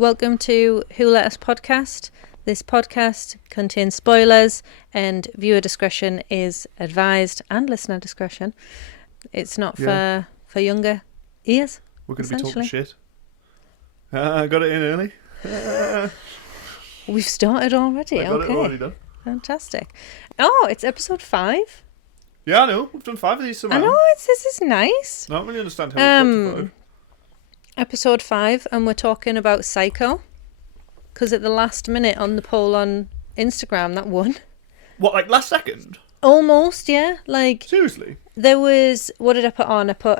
Welcome to Who Let Us podcast. This podcast contains spoilers and viewer discretion is advised and listener discretion. It's not for younger ears. We're going to be talking shit. I got it in early. We've started already. I got it already done. Fantastic. Oh, it's episode 5. Yeah, I know. We've done 5 of these somehow. I know, this is nice. I don't really understand how we got to 5. Episode 5, and we're talking about Psycho. Because at the last minute on the poll on Instagram, that won. What, like last second? Almost, yeah. Like, seriously? There was, what did I put on? I put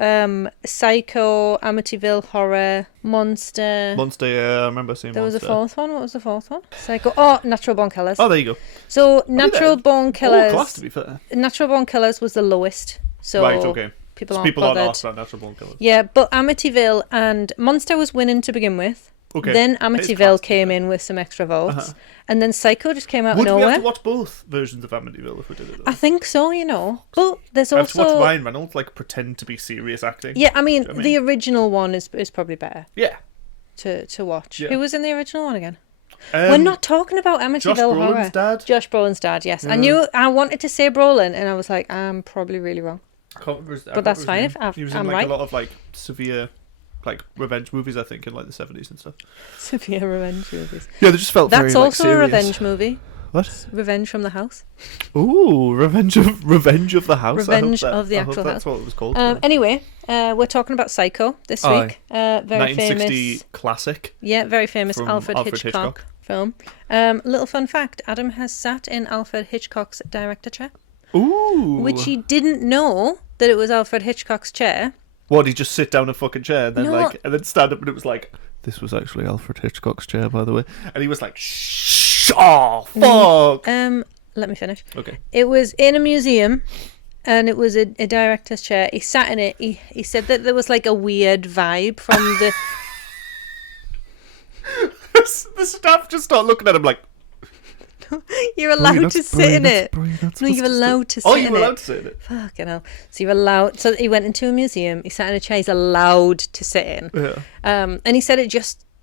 Psycho, Amityville Horror, Monster. Monster, yeah, I remember seeing There Monster. was a fourth one. What was the fourth one? Psycho. Oh, Natural Born Killers. Oh, there you go. So, Natural Born Killers. Oh, class, to be fair. Natural Born Killers was the lowest. So right, okay. People so aren't people bothered. aren't asked about Natural Born Killers. Yeah, but Amityville and Monster was winning to begin with. Okay. Then Amityville came in with some extra votes. Uh-huh. And then Psycho just came out Would of we nowhere. have to watch both versions of Amityville if we did it? Though? I think so, you know. But there's I have to also... watch Ryan Reynolds like pretend to be serious acting. Yeah, I mean, Do you know what the original one is probably better Yeah. to watch. Yeah. Who was in the original one again? We're not talking about Amityville Josh Horror. Brolin's dad. Josh Brolin's dad, yes. Yeah. I wanted to say Brolin, and I was like, I'm probably really wrong. But that's fine if he was in I'm like right. a lot of like severe like revenge movies, I think, in like the 70s and stuff. Severe revenge movies. Yeah, they just felt That's very like, also serious. a revenge movie. What? Revenge from the House. Ooh, Revenge of the House. Revenge of the I hope Actual that's House. what it was called. Anyway, we're talking about Psycho this Aye. week. Very 1960 famous. classic. Yeah, very famous From Alfred Alfred Hitchcock film. Little fun fact: Adam has sat in Alfred Hitchcock's director chair, Ooh. which he didn't know that it was Alfred Hitchcock's chair. What, did he just sit down in a fucking chair and then No. and then stand up and it was like, this was actually Alfred Hitchcock's chair, by the way. And he was like, shh, oh, fuck. Let me finish. Okay. It was in a museum, and it was a director's chair. He sat in it. He said that there was like a weird vibe from the. The staff just start looking at him like, You're allowed to sit in it. No, you're allowed to sit in it. Oh, you were allowed to sit in it. Fucking hell. So you're allowed. So he went into a museum. He sat in a chair. He's allowed to sit in. Yeah. And he said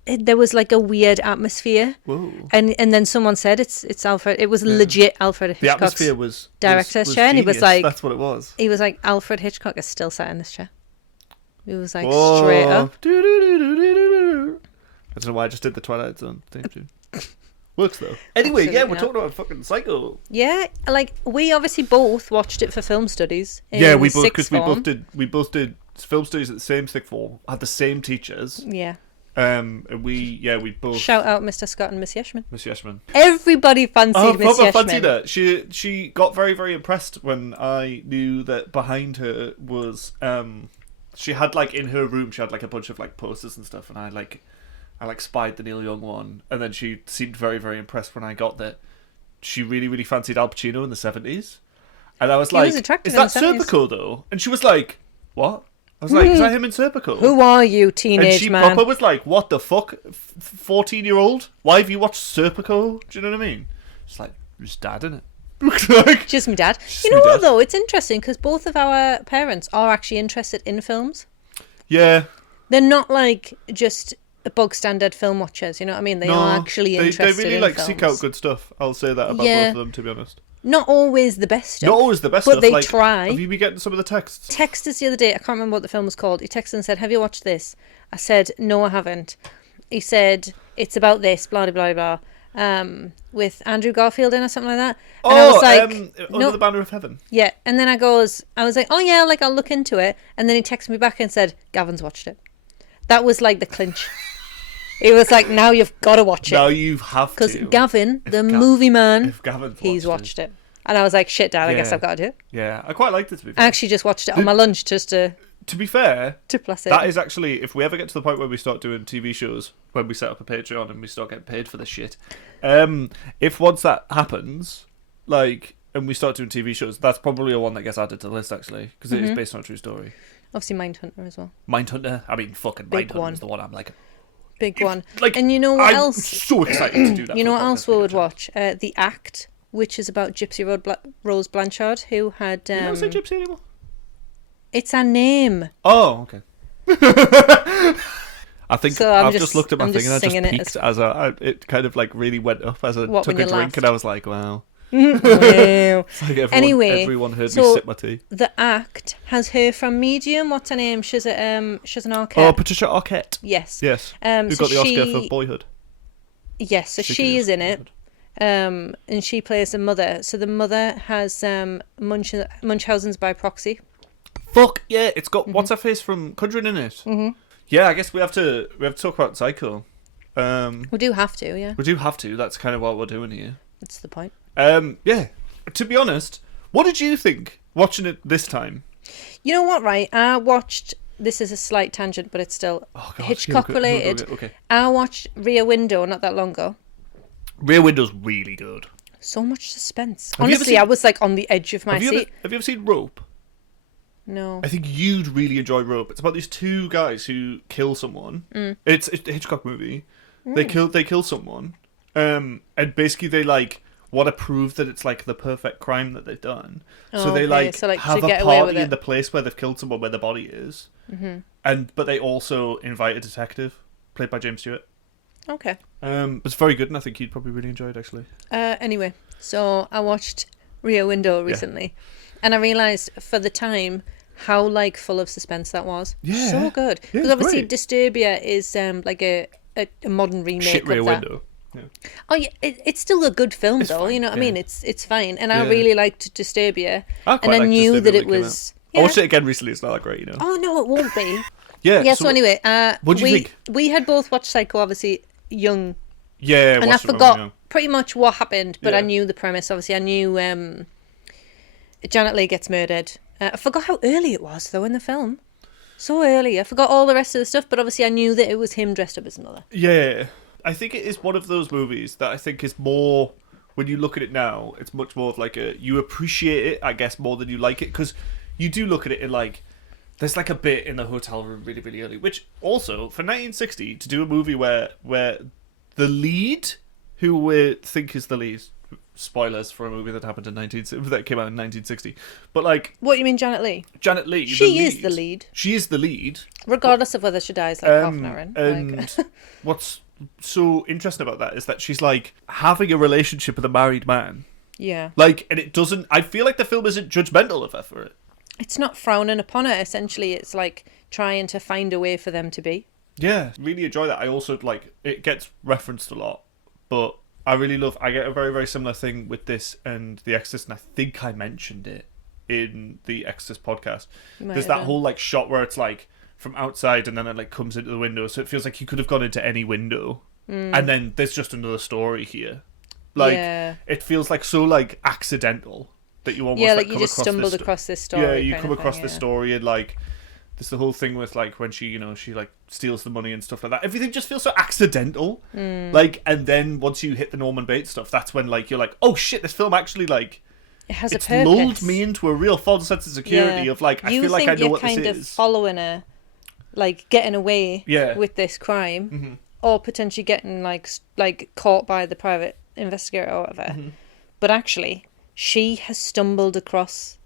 there was like a weird atmosphere. Whoa. And then someone said it's Alfred. It was legit Alfred The Hitchcock's atmosphere was director's chair, and he was genius. like, that's what it was. he was like, Alfred Hitchcock is still sat in this chair. He was like Whoa. straight up. Do-do-do-do-do-do-do. I don't know why I just did the Twilight Zone theme tune. Works though. Anyway, Absolutely yeah, we're not. talking about fucking Psycho. Yeah, like we obviously both watched it for film studies. Yeah, we both sixth form. we both did film studies at the same sixth form. Had the same teachers. Yeah. And we both. Shout out Mr. Scott and Miss Yeshman. Miss Yeshman. Everybody fancied Miss proper Yeshman. fancied her. She got very, very impressed when I knew that behind her was she had like in her room she had like a bunch of like posters and stuff, and I spied the Neil Young one, and then she seemed very, very impressed when I got that she really, really fancied Al Pacino in the 70s. And I was He like, was attractive is in that the 70s. Serpico though? And she was like, what? I was like, is that him in Serpico? Who are you, And teenage she man? proper was like, what the fuck? 14-year-old? Why have you watched Serpico? Do you know what I mean? It's like, it's dad, innit? Like, Just my dad. Just You know my what dad. though? It's interesting because both of our parents are actually interested in films. yeah. They're not like just bog standard film watchers. You know what I mean? They are actually interested They really in like films. seek out good stuff. I'll say that about Yeah. both of them, to be honest. Not always the best stuff. Not always the best but stuff. they like, try. Have you been getting some of the texts? Texted us the other day. I can't remember what the film was called. He texted and said, "Have you watched this?" I said, "No, I haven't." He said, "It's about this, blah blah blah blah, with Andrew Garfield in or something like that." And I was like, Under the Banner of Heaven. Yeah, and then I was like, "Oh yeah, like I'll look into it." And then he texted me back and said, "Gavin's watched it." That was like the clinch. He was like, "Now you've got to watch it." Now you have to. Because Gavin, the movie man, If Gavin's he's watched it. And I was like, "Shit, Dad, I guess Yeah. I've got to do it." Yeah, I quite liked it, to be I fair. actually just watched it on my lunch just to To be fair, plus it. that is actually, if we ever get to the point where we start doing TV shows, when we set up a Patreon and we start getting paid for this shit, if once that happens, like, and we start doing TV shows, that's probably a one that gets added to the list, actually, because it is based on a true story. Obviously, Mindhunter as well. Mindhunter, I mean, fucking Big Mindhunter one. is the one I'm like, Big one. like, And you know what I'm else? so excited to do that. You for know the what else podcast we get would to. watch? The Act, which is about Gypsy Rose Blanchard, who had. You don't say Gypsy anymore? It's a name. Oh, okay. I think So I've just looked at my I'm thing and I just singing it peaked as it kind of like really went up as I What, took when a you drink laughed? and I was like, wow. Wow. It's like Anyway, everyone heard me so sip my tea. the act has her from Medium. What's her name? She's an Arquette. Oh, Patricia Arquette. Yes. Yes. Who So got the Oscar she- for Boyhood. Yes, so She she could is in it. And she plays the mother. So the mother has Munchausen's by proxy. Fuck yeah! It's got Mm-hmm. what's her face from Conjuring in it. Mm-hmm. Yeah, I guess we have to talk about Psycho. We do have to, yeah. We do have to. That's kind of what we're doing here. That's the point. Yeah. To be honest, what did you think watching it this time? You know what, right? I watched, this is a slight tangent, but it's still Oh, God, Hitchcock related. Okay. I watched Rear Window not that long ago. Rear Window's really good. So much suspense. Have you ever Honestly, seen- I was like on the edge of my Have you seat. ever seen Rope? No. I think you'd really enjoy Rope. It's about these two guys who kill someone. It's a Hitchcock movie. They kill someone, and basically they like want to prove that it's like the perfect crime that they've done. So they okay. So, like, have to a get away with party in it. the place where they've killed someone, where the body is, but they also invite a detective played by James Stewart. Okay. It's very good, and I think you'd probably really enjoy it actually. Anyway, so I watched Rear Window recently, and I realised for the time how like full of suspense that was. Yeah. So good. Yeah, Because it's obviously great. Disturbia is like a modern remake Shit of Rear that. Window. Yeah. Oh yeah, it's still a good film It's though. fine, You know what I yeah. mean? It's fine, and I Yeah. really liked Disturbia, I and quite I liked knew Disturbia that when it it came was. I watched it again recently. It's not that great, you know. Oh no, it won't be. Yeah. Yeah. So anyway, what'd you we think? we had both watched Psycho, obviously young, Yeah. and I watched it when we forgot were young. pretty much what happened, but I Yeah. knew the premise. Obviously, I knew Janet Leigh gets murdered. I forgot how early it was though in the film. So early. I forgot all the rest of the stuff, but obviously I knew that it was him dressed up as mother. Yeah, I think it is one of those movies that I think is more, when you look at it now, it's much more of like you appreciate it, I guess, more than you like it, because you do look at it in like, there's like a bit in the hotel room really, really early, which also, for 1960, to do a movie where the lead, who we think is the lead, spoilers for a movie that happened in that came out in 1960, but like, What do you mean, Janet Leigh? Janet Leigh, She is the lead, She is the lead. regardless of whether she dies like half an hour in. And Like, what's so interesting about that is that she's like having a relationship with a married man. yeah. Like, and it doesn't. I feel like the film isn't judgmental of her for it. It's not frowning upon it. Essentially, it's like trying to find a way for them to be. Yeah, really enjoy that. I also like it gets referenced a lot, but I really love. I get a very very similar thing with this and The Exorcist, and I think I mentioned it in the Exorcist podcast. You might There's have that done. whole like shot where it's like from outside and then it like comes into the window, so it feels like you could have gone into any window, and then there's just another story here. Like Yeah. it feels like so like accidental that you almost Yeah, like you come just across stumbled this across this story. yeah, you kind come of across thing, this yeah. story and like there's the whole thing with like when she like steals the money and stuff like that. Everything just feels so accidental. Like, and then once you hit the Norman Bates stuff, that's when like you're like, oh shit, this film actually like It has it's a purpose. lulled me into a real false sense of security Yeah. of like I You feel like think I know you're what kind this of is. following her, like getting away Yeah. with this crime, or potentially getting like caught by the private investigator or whatever. But actually, she has stumbled across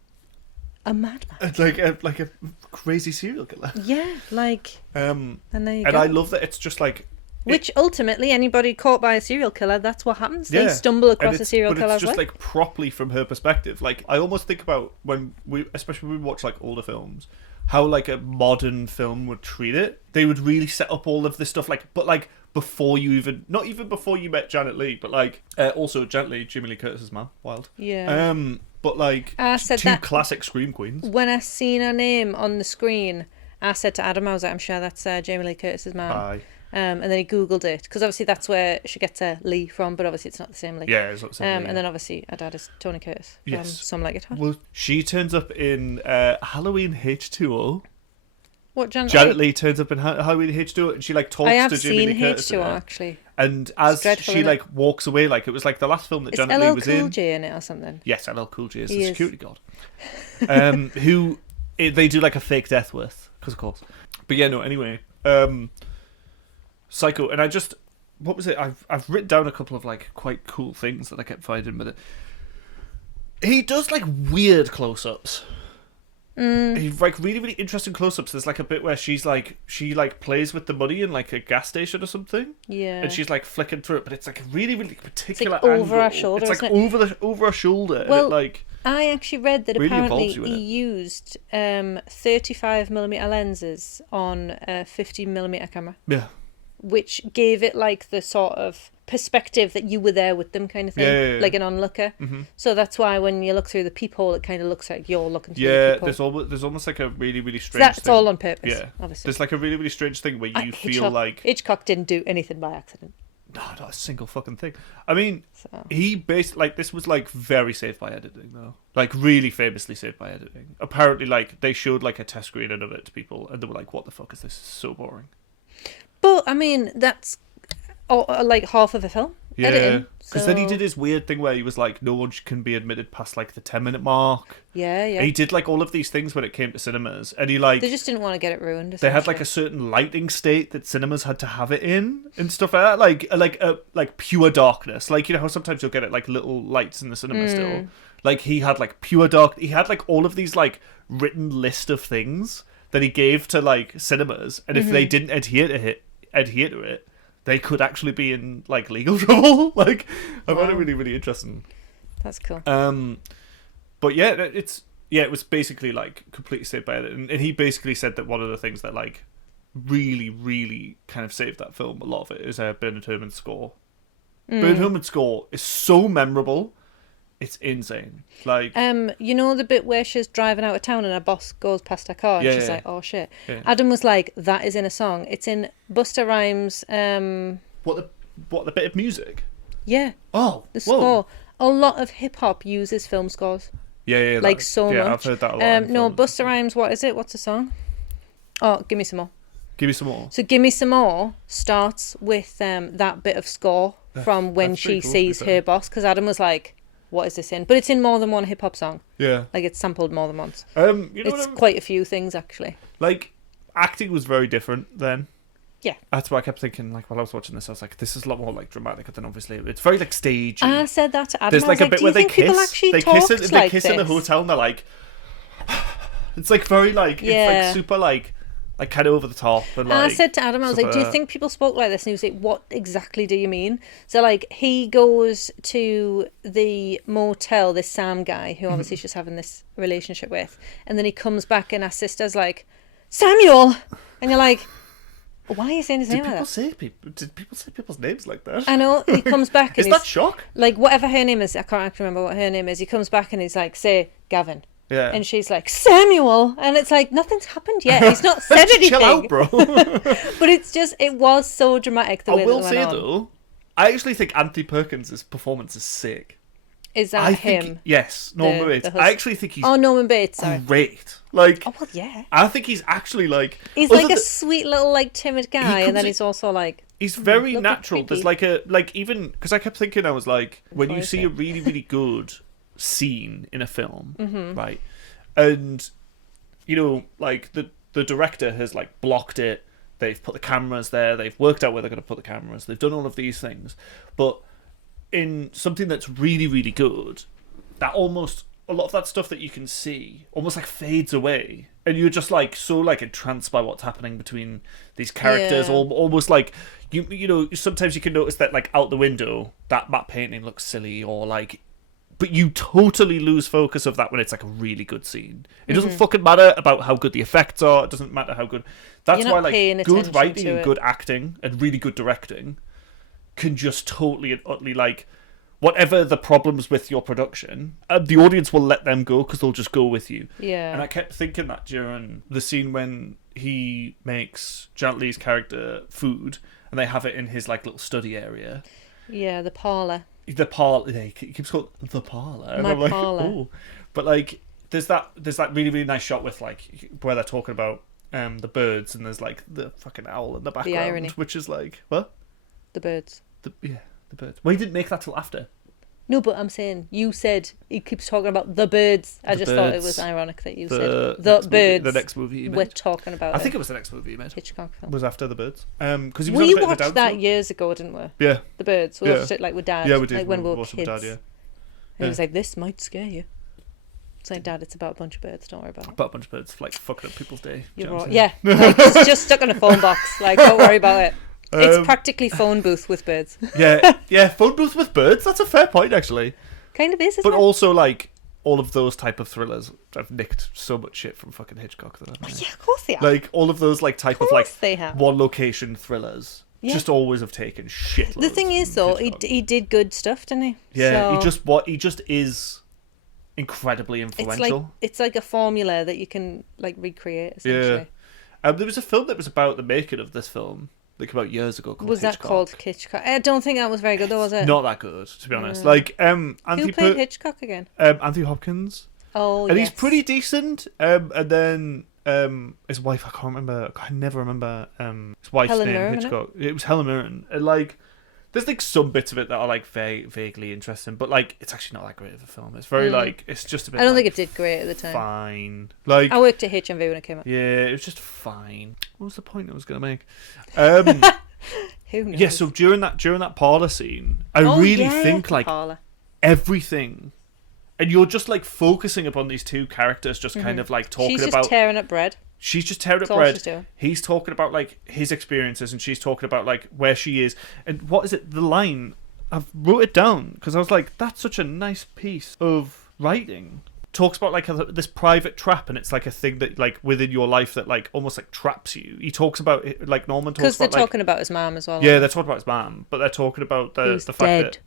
a madman. It's like a crazy serial killer. Yeah, like, And and there you I go. love that it's just like Which ultimately, anybody caught by a serial killer, that's what happens. yeah, They stumble and across a it's- serial but killer's it's just life. like properly from her perspective. Like I almost think about when we, especially when we watch like older films, how like a modern film would treat it. They would really set up all of this stuff, like but like before you even, not even before you met Janet Leigh, but like also Janet Leigh, Jimmy Lee Curtis's mom, wild. Yeah. But like I said two that- classic scream queens. When I seen her name on the screen, I said to Adam, I was like, I'm sure that's Jamie Lee Curtis's mum. Aye. And then he Googled it, because obviously that's where she gets her Lee from, but obviously it's not the same Lee. Yeah, it's not the same thing, And then obviously her dad is Tony Curtis from Yes. Some Like It Hot. well, she turns up in Halloween H2O. What, Janet Leigh turns up in Halloween H2O, and she like talks I have to Jamie seen Lee Curtis. in H2O, it. actually. And as dreadful, she isn't like walks away, like it was like the last film that Is Janet Leigh LL was Cool in. J in it or something? Yes, LL Cool J is He the is. security guard. They do like a fake death with, because of course. But yeah, no. Anyway, Psycho, and I just, what was it? I've written down a couple of like quite cool things that I kept finding with it. He does like weird close-ups. He's like really, really interesting close-ups. There's like a bit where she plays with the money in like a gas station or something. Yeah. And she's like flicking through it, but it's like a really, really particular It's like over angle. our shoulder, It's like isn't it? over her shoulder. Well, and it like I actually read that really apparently involves you in he it. used 35mm lenses on a 50mm camera, yeah. which gave it like the sort of perspective that you were there with them kind of thing, Yeah. like an onlooker. So that's why when you look through the peephole, it kind of looks like you're looking through the Yeah, peephole. there's almost like a really, really So strange that's thing. all on purpose, Yeah. obviously. There's like a really, really strange thing where you feel Hitchcock, like Hitchcock didn't do anything by accident. no, not a single fucking thing. I mean, So. he based like this was like very saved by editing though, like really famously saved by editing. Apparently, like they showed like a test screening of it to people, and they were like, "What the fuck is this? It's so boring." But I mean, that's like half of a film. Yeah, Editing. because then he So- did his weird thing where he was like, "No one can be admitted past like the 10-minute mark." Yeah, yeah. And he did like all of these things when it came to cinemas, and he like They just didn't want to get it ruined. they had like a essentially. certain lighting state that cinemas had to have it in and stuff like that, like pure darkness. Like you know how sometimes you'll get it like little lights in the cinema still. Like he had like pure dark. He had like all of these like written list of things that he gave to like cinemas, and if they didn't adhere to it, they could actually be in like legal trouble. Like I found it Wow. really, really interesting. That's cool. But yeah, it was basically like completely saved by it, and he basically said that one of the things that like really, really kind of saved that film, a lot of it, is Bernard Herrmann's score. Bernard Herrmann's score is so memorable, it's insane. Like, You know the bit where she's driving out of town and her boss goes past her car and Yeah, she's yeah. like, "Oh shit!" Yeah. Adam was like, "That is in a song. It's in Busta Rhymes." what the bit of music? Yeah, Oh, the whoa. score. A lot of hip hop uses film scores, Yeah, like so yeah, much. I've heard that a lot. in No, films. Busta Rhymes. What is it? What's the song? Oh, Give Me Some More. Give me some more. So Give Me Some More starts with that bit of score from when that's she pretty cool, to be sees fair. her boss, because Adam was like, "What is this in?" But it's in more than one hip hop song. Yeah. Like it's sampled more than once. You know It's what I'm- quite a few things actually. like acting was very different then. Yeah. That's why I kept thinking, like, while I was watching this, I was like, this is a lot more, like, dramatic than obviously. It's very, like, stagey. I said that to Adam. There's, I like, was a bit "Do where you they think people kiss. actually They talked kiss, like in the this?" hotel, and they're like... It's, like, very, like... It's, Yeah. like, super, like kind of over the top. And, like, I said to Adam, I was like, "Do you super- think people spoke like this?" And he was like, "What exactly do you mean?" So, like, he goes to the motel, this Sam guy, who obviously she's having this relationship with, and then he comes back and our sister's like, "Samuel!" And you're like, "Why are you saying his name like that?" Did people say people's names like that? I know. He comes back and Is that he's shock? like, whatever her name is, I can't actually remember what her name is. He comes back and he's like, "Say, Gavin." Yeah. And she's like, "Samuel," and it's like nothing's happened yet. He's not said anything. Chill out, bro. But it was so dramatic the I way will that it say, went on. though, I actually think Anthony Perkins' performance is sick. Is that I him? think... Yes, Norman The Bates. husband? I actually think he's Oh, Norman Bates. Sorry. great. Like... Oh well, yeah. I think he's actually like He's other like a than- sweet little like timid guy, comes and then in- he's also like he's very little bit natural. There's creepy. like even because I kept thinking I was like when you Before see you a really really good scene in a film, Mm-hmm. right? And you know like the director has like blocked it. They've put the cameras there. They've worked out where they're going to put the cameras. They've done all of these things, but in something that's really really good, that almost a lot of that stuff that you can see almost like fades away, and you're just like so like entranced by what's happening between these characters. Yeah. Almost like you know sometimes you can notice that like out the window that matte painting looks silly or like, but you totally lose focus of that when it's like a really good scene. It doesn't fucking matter about how good the effects are. It doesn't matter how good. That's You're why not like paying good attention writing to and it. good acting and really good directing can just totally and utterly like whatever the problems with your production, the audience will let them go because they'll just go with you. yeah. And I kept thinking that during the scene when he makes Janet Leigh's character food and they have it in his like little study area. Yeah, the parlor. The parlor, yeah, he keeps calling it the parlor. And My I'm like, parlour. oh. But like, there's that really really nice shot with like where they're talking about the birds and there's like the fucking owl in the background, irony. which is like what The birds. the birds. Well, he didn't make that till after. No, but I'm saying you said he keeps talking about the birds. I The just thought it birds. was ironic that you The said next the movie- birds. the next movie he we're made. talking about. I think it was the next movie he made. Hitchcock film. Was after the birds. Because he was We on a bit of a watched down that slope. years ago, didn't we? Yeah, The birds. We Yeah. watched it like with Dad. yeah, we did. Like when we were watched kids. it with Dad, yeah. And he was like, "This might scare you." It's like, Dad, it's about a bunch of birds. Don't worry about it. About a bunch of birds, like, fucking up people's day. You're Do you know right. what I'm Yeah. saying? Like, it's just stuck in a phone box. Like, don't worry about it. It's practically phone booth with birds. Yeah, phone booth with birds. That's a fair point, actually. Kind of is, isn't But it? also, like, all of those type of thrillers, I've nicked so much shit from fucking Hitchcock that I've Yeah, of course they are. Like, all of those, like, type of, like, they have. one location thrillers Yeah. just always have taken shit. The thing is, though, he did good stuff, didn't he? Yeah, So he just is incredibly influential. it's like a formula that you can like recreate. Essentially. Yeah. There was a film that was about the making of this film that came out years ago called Was that Hitchcock. called Hitchcock? I don't think that was very good, though, was it? Not that good, to be honest. Like, Who played Hitchcock again? Anthony Hopkins. Oh, And yes. he's pretty decent. And then his wife, I never remember his wife's Helen name. Mirren, Hitchcock. It was Helen Mirren. And like, there's like some bits of it that are like vaguely interesting, but like it's actually not that great of a film. It's very like it's just a bit. I don't like, think it did great at the time. Fine. Like I worked at HMV when it came out. yeah, it was just fine. What was the point I was gonna make? Who knows? Yeah, so during that parlor scene, I Oh, really yeah, think like Paula. everything, and you're just like focusing upon these two characters, just kind of like talking She's just about. tearing up bread. She's just tearing up That's all bread. she's doing. He's talking about like his experiences, and she's talking about like where she is. And what is it? The line I've wrote it down because I was like, that's such a nice piece of writing. Talks about like this private trap, and it's like a thing that like within your life that like almost like traps you. He talks about it, like Norman talks Because they're about like, talking about his mom as well. yeah, they're talking about his mom, but they're talking about the Who's fact dead. that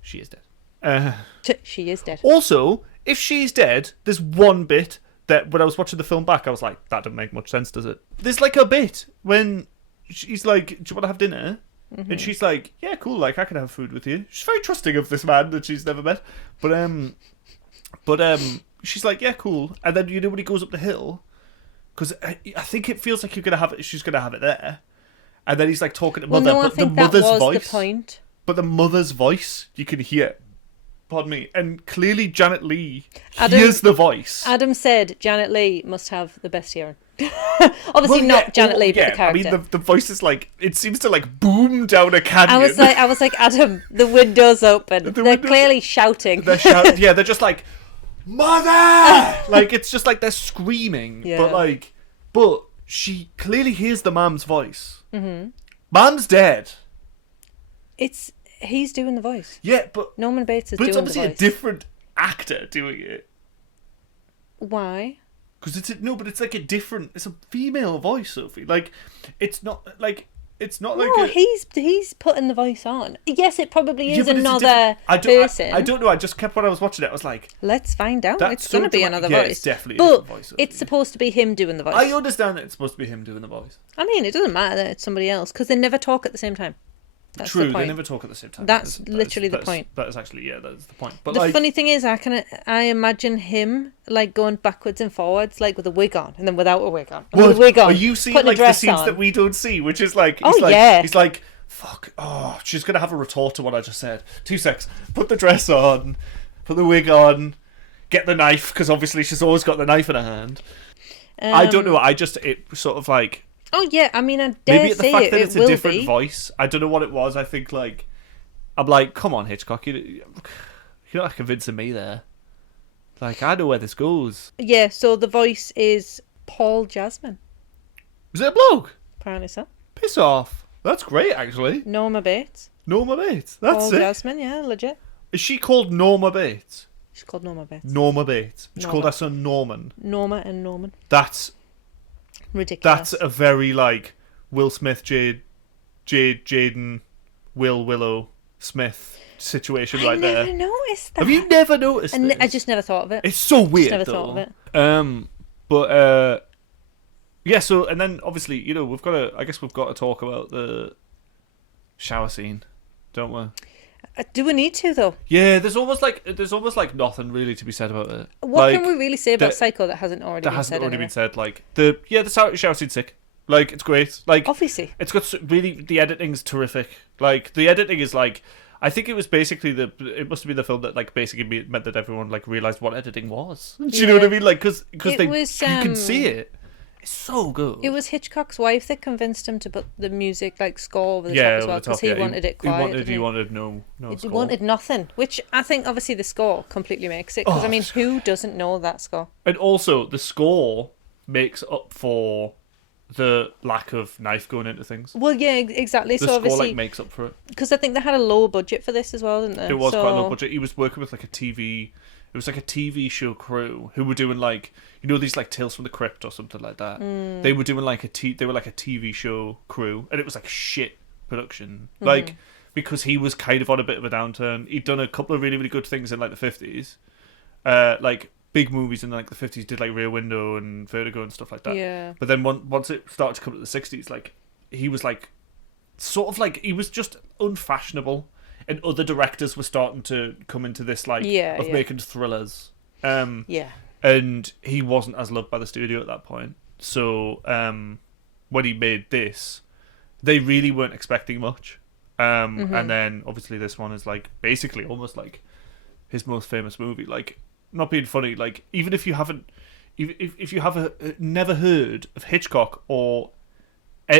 she is dead. She is dead. Also, if she's dead, there's one bit that when I was watching the film back, I was like, that doesn't make much sense, does it? There's like a bit when she's like, do you want to have dinner? And she's like, yeah, cool, like I can have food with you. She's very trusting of this man that she's never met. But she's like, yeah, cool. And then you know when he goes up the hill, because I think it feels like she's gonna have it there. And then he's like talking to Well, mother, no, I but the think that mother's was voice. the point. But the mother's voice, you can hear. Pardon me. And clearly Janet Leigh Adam- hears the voice. Adam said Janet Leigh must have the best hearing. Obviously not Janet Leigh, but the character. I mean, the voice is like, it seems to like boom down a canyon. I was like, Adam, the window's open. They're windows- clearly shouting. They're they're just like, mother! Like, it's just like they're screaming. Yeah. But she clearly hears the mom's voice. Mm-hmm. Mom's dead. He's doing the voice. Yeah, but Norman Bates is it's doing the obviously voice. a different actor doing it. Why? Because it's like a different, it's a female voice, Sophie. Like, it's not like No, he's putting the voice on. Yes, it probably is but it's a another person. I don't know. I just kept when I was watching it. I was like, Let's find out. That's It's going to so be dramatic. another Yeah, voice. it's definitely a but different voice, it's supposed to be him doing the voice. I understand that it's supposed to be him doing the voice. I mean, it doesn't matter that it's somebody else because they never talk at the same time. That's True, the point. they never talk at the same time. That's literally the point. That is actually, yeah, that is the point. But The like, funny thing is, I imagine him like going backwards and forwards, like with a wig on, and then without a wig on, and with a wig on. Are you seeing putting a like the dress scenes on. that we don't see? Which is like, Oh, yeah. He's like, fuck. Oh, she's gonna have a retort to what I just said. 2 secs. Put the dress on. Put the wig on. Get the knife because obviously she's always got the knife in her hand. I don't know. It sort of like. Oh yeah, I mean, I dare Maybe the say fact it, that it it's a will different be. voice. I don't know what it was. I think like I'm like, come on, Hitchcock, you're not convincing me there. Like I know where this goes. Yeah, so the voice is Paul Jasmine. Is it a bloke? Apparently so. Piss off. That's great, actually. Norma Bates. Norma Bates. That's Paul it. Jasmine, yeah, legit. Is she called Norma Bates? She's called Norma Bates. Norma Bates. She Norma. called her son Norman. Norma and Norman. That's Ridiculous. a very like Will Smith, Jaden, Willow Smith situation right I there. never noticed that. Have you never noticed And this? I just never thought of it. It's so weird, never though. thought of it. But yeah. So and then obviously, we've got to. I guess we've got to talk about the shower scene, don't we? Do we need to though? Yeah. There's almost like nothing really to be said about it. What like, can we really say about the- Psycho that hasn't already been said? been anyway? said. Like the shower scene's sick. Like it's great. Like Obviously. it's got really the editing's terrific. Like the editing is like. I think it was basically it must have been the film that like basically meant that everyone like realized what editing was. Do you know what I mean? Like because It was, you can see it. It's so good. It was Hitchcock's wife that convinced him to put the music like score over the yeah, top as over well, the because top, he yeah. wanted it quiet. He wanted no He score. wanted nothing, which I think obviously the score completely makes it. Because Oh, I mean, who doesn't know that score? And also, the score makes up for the lack of knife going into things. Well, yeah, exactly. The So score obviously, makes up for it. because I think they had a lower budget for this as well, didn't they? It was so, quite low budget. He was working with like a TV. It was like a TV show crew who were doing like these like Tales from the Crypt or something like that. They were doing like they were like a TV show crew, and it was like shit production. Like because he was kind of on a bit of a downturn. He'd done a couple of really really good things in like the 50s, like big movies in like the 50s. Did like Rear Window and Vertigo and stuff like that. Yeah. But then once it started to come to the 60s, like he was like sort of like he was just unfashionable. And other directors were starting to come into this like of making thrillers. Yeah. And he wasn't as loved by the studio at that point. So when he made this, they really weren't expecting much. And then obviously this one is like basically almost like his most famous movie. Like, not being funny, like even if you haven't, if you have never heard of Hitchcock or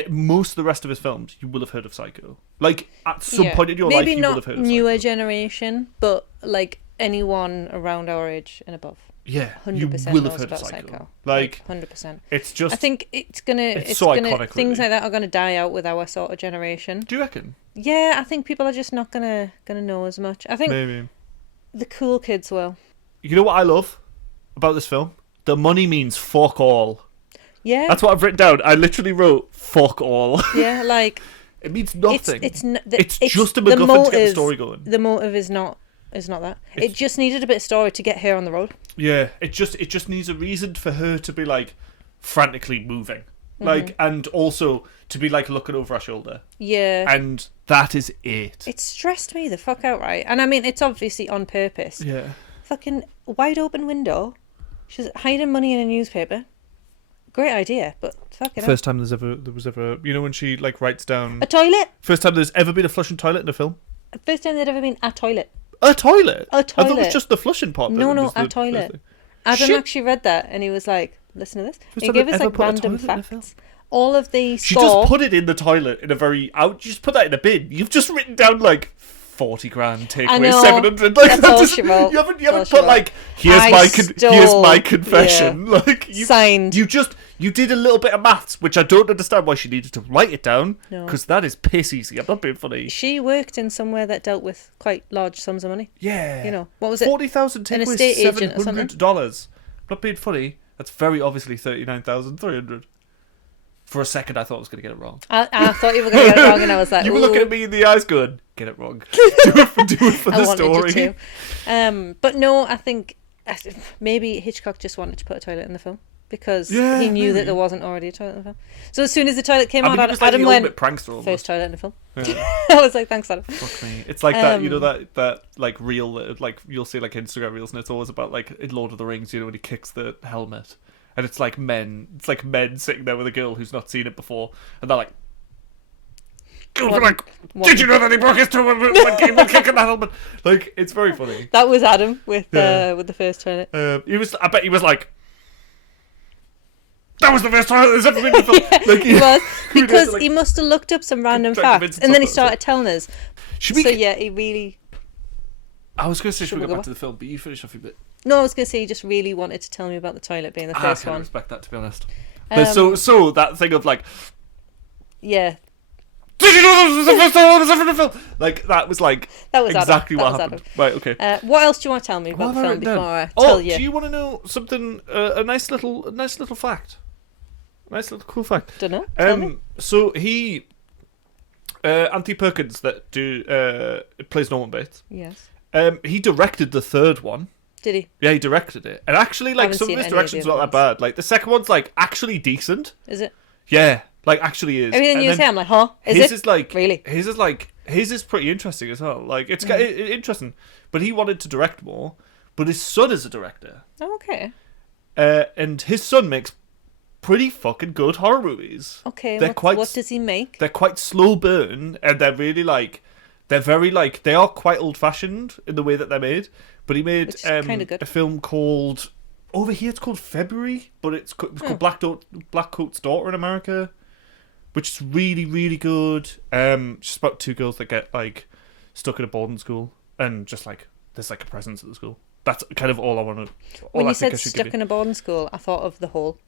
most of the rest of his films, you will have heard of Psycho. Like at some point in your life, you will have heard of Psycho. Maybe not newer generation, but like anyone around our age and above. Yeah, 100% you will have heard of Psycho. Psycho. Like 100%. It's just. I think it's gonna. So gonna. iconic, Things really. like that are gonna die out with our sort of generation. Do you reckon? Yeah, I think people are just not gonna know as much. I think Maybe. the cool kids will. You know what I love about this film? The money means fuck all. Yeah. That's what I've written down. I literally wrote fuck all. Yeah, like It means nothing. it's just a the MacGuffin to get the motive- story going. The motive is not that. It just needed a bit of story to get her on the road. Yeah, it just needs a reason for her to be like frantically moving, like, and also to be like looking over her shoulder, Yeah. and that is it. It stressed me the fuck out, right? And I mean, it's obviously on purpose. Yeah. Fucking wide open window. She's hiding money in a newspaper. Great idea, but fucking First time there was ever when she like writes down a toilet. first time there's ever been a flushing toilet in a film. First time there'd ever been a toilet. A toilet. A I thought it toilet. was just the flushing part. No, was a the toilet. first thing. Adam Shit. actually read that and he was like, listen to this. First He time gave they've us ever like put a random toilet in a film. facts. All of the She score. just put it in the toilet in a very out. Just put that in a bin. You've just written down like 40 grand, take I away know. 700. Like That's all just, she wrote. You haven't That's all she put wrote. like here's I my confession. yeah. Like you Signed. You did a little bit of maths, which I don't understand why she needed to write it down No. because that is piss easy. I'm not being funny. She worked in somewhere that dealt with quite large sums of money. Yeah, You know, what was it? 40,000 take An away estate agent or something? $700. I'm not being funny. That's very obviously 39,300. For a second, I thought I was going to get it wrong. I thought you were going to get it wrong, and I was like, You were ooh, looking at me in the eyes going, get it wrong. do it for I the wanted story. you to. But no, I think maybe Hitchcock just wanted to put a toilet in the film because Yeah, he knew that maybe. there wasn't already a toilet in the film. So as soon as the toilet came I out, mean, he was like Adam the went, ultimate prankster almost. first toilet in the film. Yeah. I was like, thanks, Adam. Fuck me. It's like that, that like reel, that, like you'll see like Instagram reels, and it's always about like in Lord of the Rings, when he kicks the helmet, and it's like men sitting there with a girl who's not seen it before, and they're like, What- did you know that he broke his toe when he was kicking the helmet? Like, it's very funny. That was Adam with Yeah. the first toilet. I bet he was like, that was the first time there's ever been a film. Like, He was who knows, because like, he must have looked up some random trying to convince facts, and then he himself started telling us. should we? So yeah, he really. I was going to say should we we go go back to the film, but you finish off your bit. No, I was going to say he just really wanted to tell me about the toilet being the I first kind of one. respect that, to be honest. But so that thing of like, Yeah, did you know this was the first time there's ever been a film? Like, that was like that was exactly Adam. what That was happened. Right, okay. Adam. What else do you want to tell me about What the have I film written before down? I tell Oh, you? do you want to know something? A nice little fact. Nice little cool fact. Don't know. Tell me. So he, Anthony Perkins, that plays Norman Bates. Yes. He directed the third one. Did he? Yeah, he directed it, and actually, like Haven't some of seen his any of the directions other not that ones. bad. Like the second one's like actually decent. Is it? Yeah, like actually is. Everything And you then say, I'm like, huh? Is his it? is like Really? his is pretty interesting as well. Like it's Mm-hmm. interesting, but he wanted to direct more. But his son is a director, Oh, okay. and his son makes pretty fucking good horror movies. Okay. They're What does he make? They're quite slow burn, and they're really like they're very like they are quite old fashioned in the way that they're made. But he made Which is kinda good. a film called over here it's called February, but it's called Black Coat's Daughter in America, which is really, really good. Just about two girls that get like stuck in a boarding school, and just like there's like a presence at the school. That's kind of all I want to. When you said stuck in a boarding school, I thought of The Hole.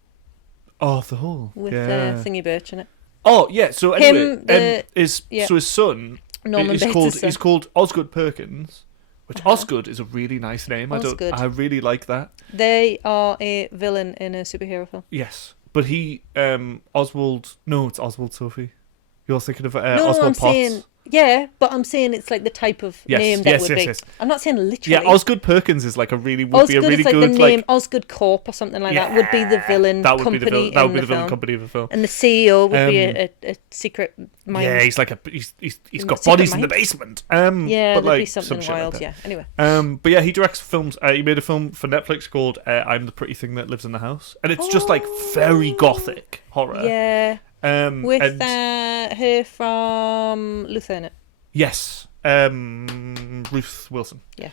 Oh, The Hole with Thingy Birch in it. Oh yeah. So anyway, so his son Norman is Bates' son. he's called Osgood Perkins, which Osgood is a really nice name. Osgood. I really like that. They are a villain in a superhero film. Yes, but he Oswald. No, it's Oswald Sophie. You're thinking of No, Oswald I'm Potts. saying yeah, but I'm saying it's like the type of name that would be. Yes. I'm not saying literally. Yeah, Osgood Perkins is like would be a really is like good the name Osgood Corp or something like that would be the villain company that would be the villain film. company of the film. And the CEO would be a secret mind. Yeah, he's like he's got bodies in the basement. Yeah, but there'd like be something some wild. like Yeah. Anyway. But yeah, he directs films. He made a film for Netflix called "I'm the Pretty Thing That Lives in the House," and it's just like very gothic horror. Yeah. With and, her from Luther in it. Yes. Ruth Wilson. Yeah.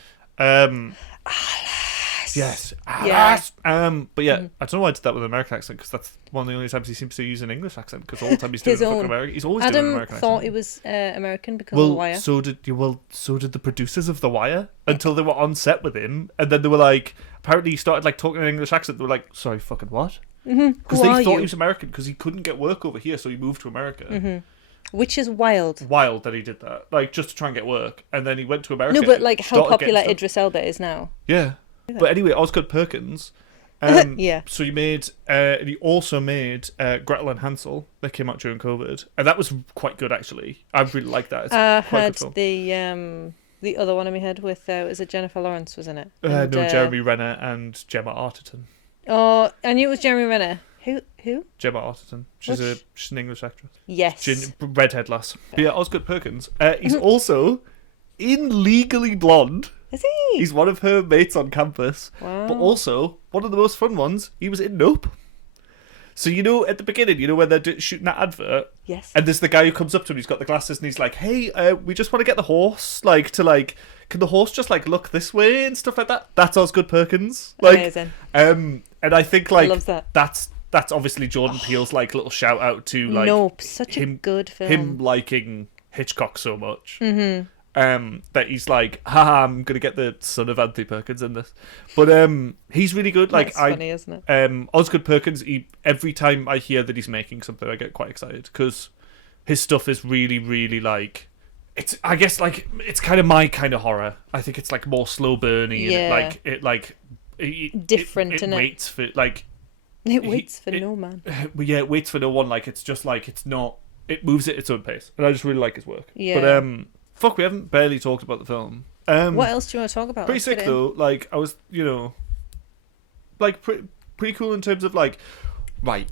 Yes. Yeah. But yeah, I don't know why I did that with an American accent, because that's one of the only times he seems to use an English accent, because all the time he's doing fucking American. He's always doing an American accent. Adam thought it was American because of The Wire. So did the producers of The Wire, until they were on set with him, and then they were like, apparently he started like talking in an English accent. They were like, sorry, fucking what? Because they thought he was American, because he couldn't get work over here, so he moved to America. Which is wild. Wild that he did that, like just to try and get work, and then he went to America. No, but like how popular Idris Elba is now. Yeah, but anyway, Osgood Perkins. Yeah. So he also made Gretel and Hansel that came out during COVID, and that was quite good actually. I really liked that. It's I quite a had good film. the other one in my head with was it Jennifer Lawrence was in it? No, Jeremy Renner and Gemma Arterton. Oh, I knew it was Jeremy Renner. Who? Gemma Arterton. She's an English actress. Yes. Redhead lass. But yeah, Osgood Perkins. He's also in Legally Blonde. Is he? He's one of her mates on campus. Wow. But also, one of the most fun ones, he was in Nope. So, at the beginning, when they're shooting that advert, yes. And there's the guy who comes up to him, he's got the glasses, and he's like, hey, we just want to get the horse, can the horse just, look this way and stuff like that? That's Osgood Perkins. Amazing. And I think, I love that. That's obviously Jordan Peele's, little shout out to, Nope, such a good film. Him liking Hitchcock so much. Mm-hmm. That he's like, haha, I'm gonna get the son of Anthony Perkins in this, but he's really good. That's funny, isn't it? Osgood Perkins. Every time I hear that he's making something, I get quite excited because his stuff is really, really it's. I guess it's kind of my kind of horror. I think it's more slow burning. Yeah. And different. It waits for It waits for no man. Well, yeah, it waits for no one. It's just it's not. It moves at its own pace, and I just really like his work. Yeah. But fuck, we haven't barely talked about the film. What else do you want to talk about? Pretty sick though. I was, pretty cool in terms of right.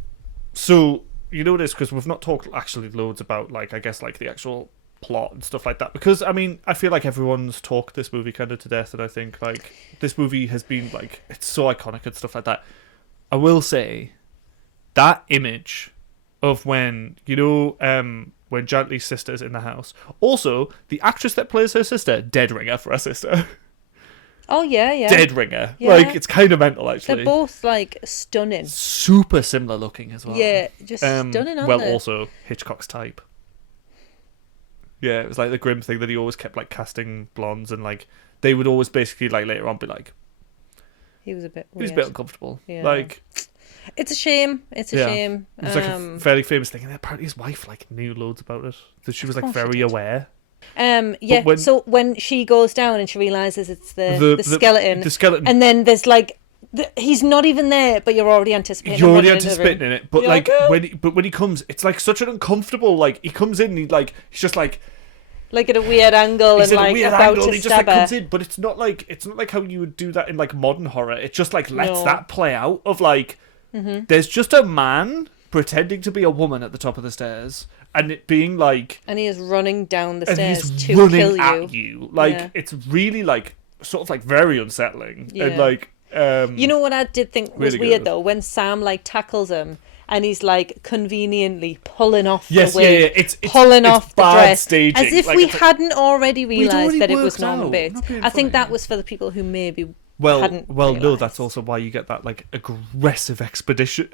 So this because we've not talked actually loads about I guess the actual plot and stuff like that. Because I mean, I feel like everyone's talked this movie kind of to death, and I think this movie has been it's so iconic and stuff like that. I will say that image of when when Janet Leigh's sister is in the house. Also, the actress that plays her sister, dead ringer for her sister. Oh yeah. Dead ringer. Yeah. It's kind of mental actually. They're both stunning. Super similar looking as well. Yeah, just stunning. Well, also Hitchcock's type. Yeah, it was the grim thing that he always kept casting blondes, and they would always basically later on be he was a bit weird. He was a bit uncomfortable. Yeah. It's a shame. It's a shame. It's a fairly famous thing, and apparently his wife knew loads about it. That she was very aware. Yeah. So when she goes down and she realizes it's the skeleton, and then there's he's not even there, but you're already anticipating. You're already anticipating it, but oh. when he comes, it's such an uncomfortable. He comes in, and he's just at a weird angle, and about to he just stab her. comes in, but it's not how you would do that in modern horror. It just lets that play out of Mm-hmm. there's just a man pretending to be a woman at the top of the stairs, and it being and he is running down the and stairs he's to running kill you. at you. It's really sort of very unsettling. Yeah. And you know what I did think was really weird good. though, when Sam tackles him and he's conveniently pulling off yes, the wig, it's pulling off the bad dress, staging. as if we hadn't already realised that it was worked Norman out. Bates. Not being I think funny. that was for the people who maybe hadn't no, realised. that's also why you get that like aggressive exposition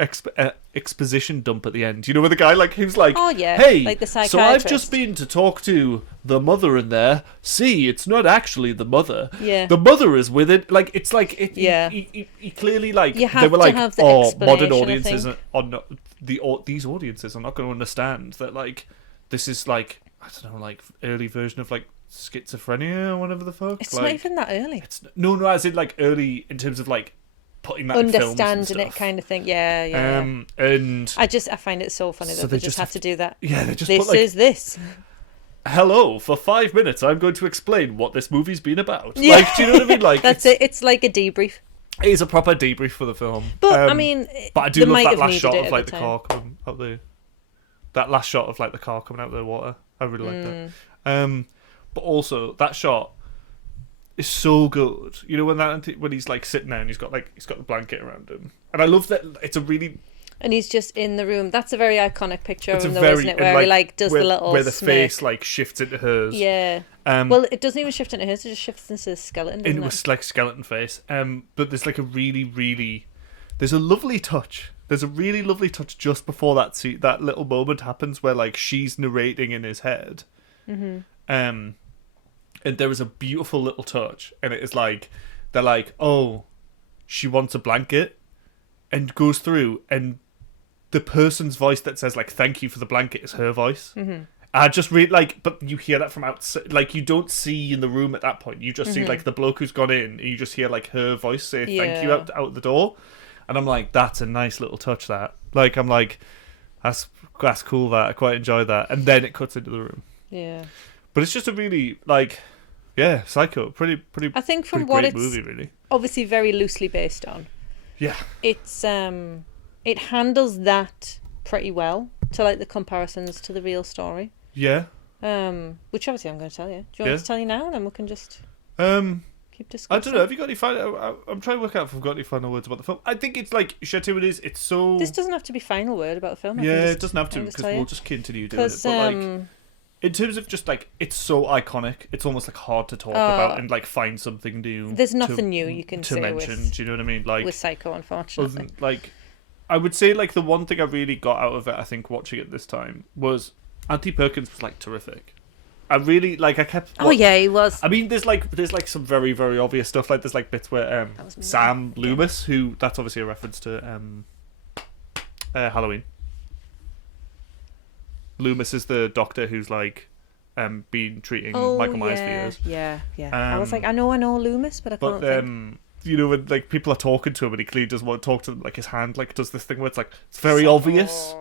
dump at the end. You know, where the guy like who's like, Oh, yeah, hey, like the so I've psychiatrist. just been to talk to the mother in there. See, it's not actually the mother. Yeah. The mother is with it. Like it's like it. Yeah. He clearly like You have they were to like, have the modern explanation, I audiences think. are not these audiences are not going to understand that like this is like I don't know like early version of like schizophrenia or whatever the fuck. It's like, not even that early. It's no, as in like early in terms of like putting that in films and Understanding it stuff. kind of thing. Yeah. And I find it so funny So that they they just just have have to do that. yeah, they just This put like, is this. hello, for 5 minutes I'm going to explain what this movie's been about. Yeah. Like, do you know what I mean? Like, That's it. It's like a debrief. It is a proper debrief for the film. But I mean, but I do they love might that have last needed shot it of at like the the time. car coming out the. That last shot of like the car coming out of the water, I really like Mm. that. But also that shot is so good. You know when he's like sitting there and he's got the blanket around him, and I love that it's a really. And he's just in the room. That's a very iconic picture of It's a him, though, very isn't it? and, Where he like does where, the little where the smirk. face like shifts into hers. Yeah. Well, it doesn't even shift into hers. It just shifts into the skeleton. It Doesn't it? was like skeleton face. But there's like a really there's a lovely touch. There's a really lovely touch just before that little moment happens where like she's narrating in his head. Mm-hmm. And there is a beautiful little touch, and it is like they're like, oh, she wants a blanket, and goes through, and the person's voice that says like thank you for the blanket is her voice. Mm-hmm. I just read like, but you hear that from outside. Like you don't see in the room at that point. You just see like the bloke who's gone in, and you just hear like her voice say thank you Yeah. out the door. And I'm like, that's a nice little touch. That like I'm like, that's cool. That I quite enjoy that. And then it cuts into the room. Yeah. But it's just a really like, yeah, Psycho. Pretty. I think from pretty what great it's movie, really. obviously very loosely based on, Yeah. it's it handles that pretty well to like the comparisons to the real story. Yeah. Which obviously I'm going to tell you. Do you want me to tell you now, and then we can just keep discussing? I don't know. Have you got any final? I'm trying to work out if I've got any final words about the film. I think it's like Chateau. It's so. This doesn't have to be final word about the film. Yeah, it doesn't have to I can just because tell you. we'll just continue doing it. Because But like, in terms of just like, it's so iconic. It's almost like hard to talk about and like find something new. there's nothing new you can to say mention. with, Do you know what I mean? Like, with Psycho, unfortunately. like, I would say like the one thing I really got out of it, I think, watching it this time was Anthony Perkins was like terrific. I really like. I kept. Oh yeah, he was. I mean, there's like some very very obvious stuff. Like there's like bits where was me. Sam Loomis, who that's obviously a reference to Halloween. Loomis is the doctor who's like been treating Michael Myers for years. Yeah. I was like, I know Loomis, but I But can't think. you know, when like people are talking to him and he clearly doesn't want to talk to them, like his hand like does this thing where it's like it's very obvious.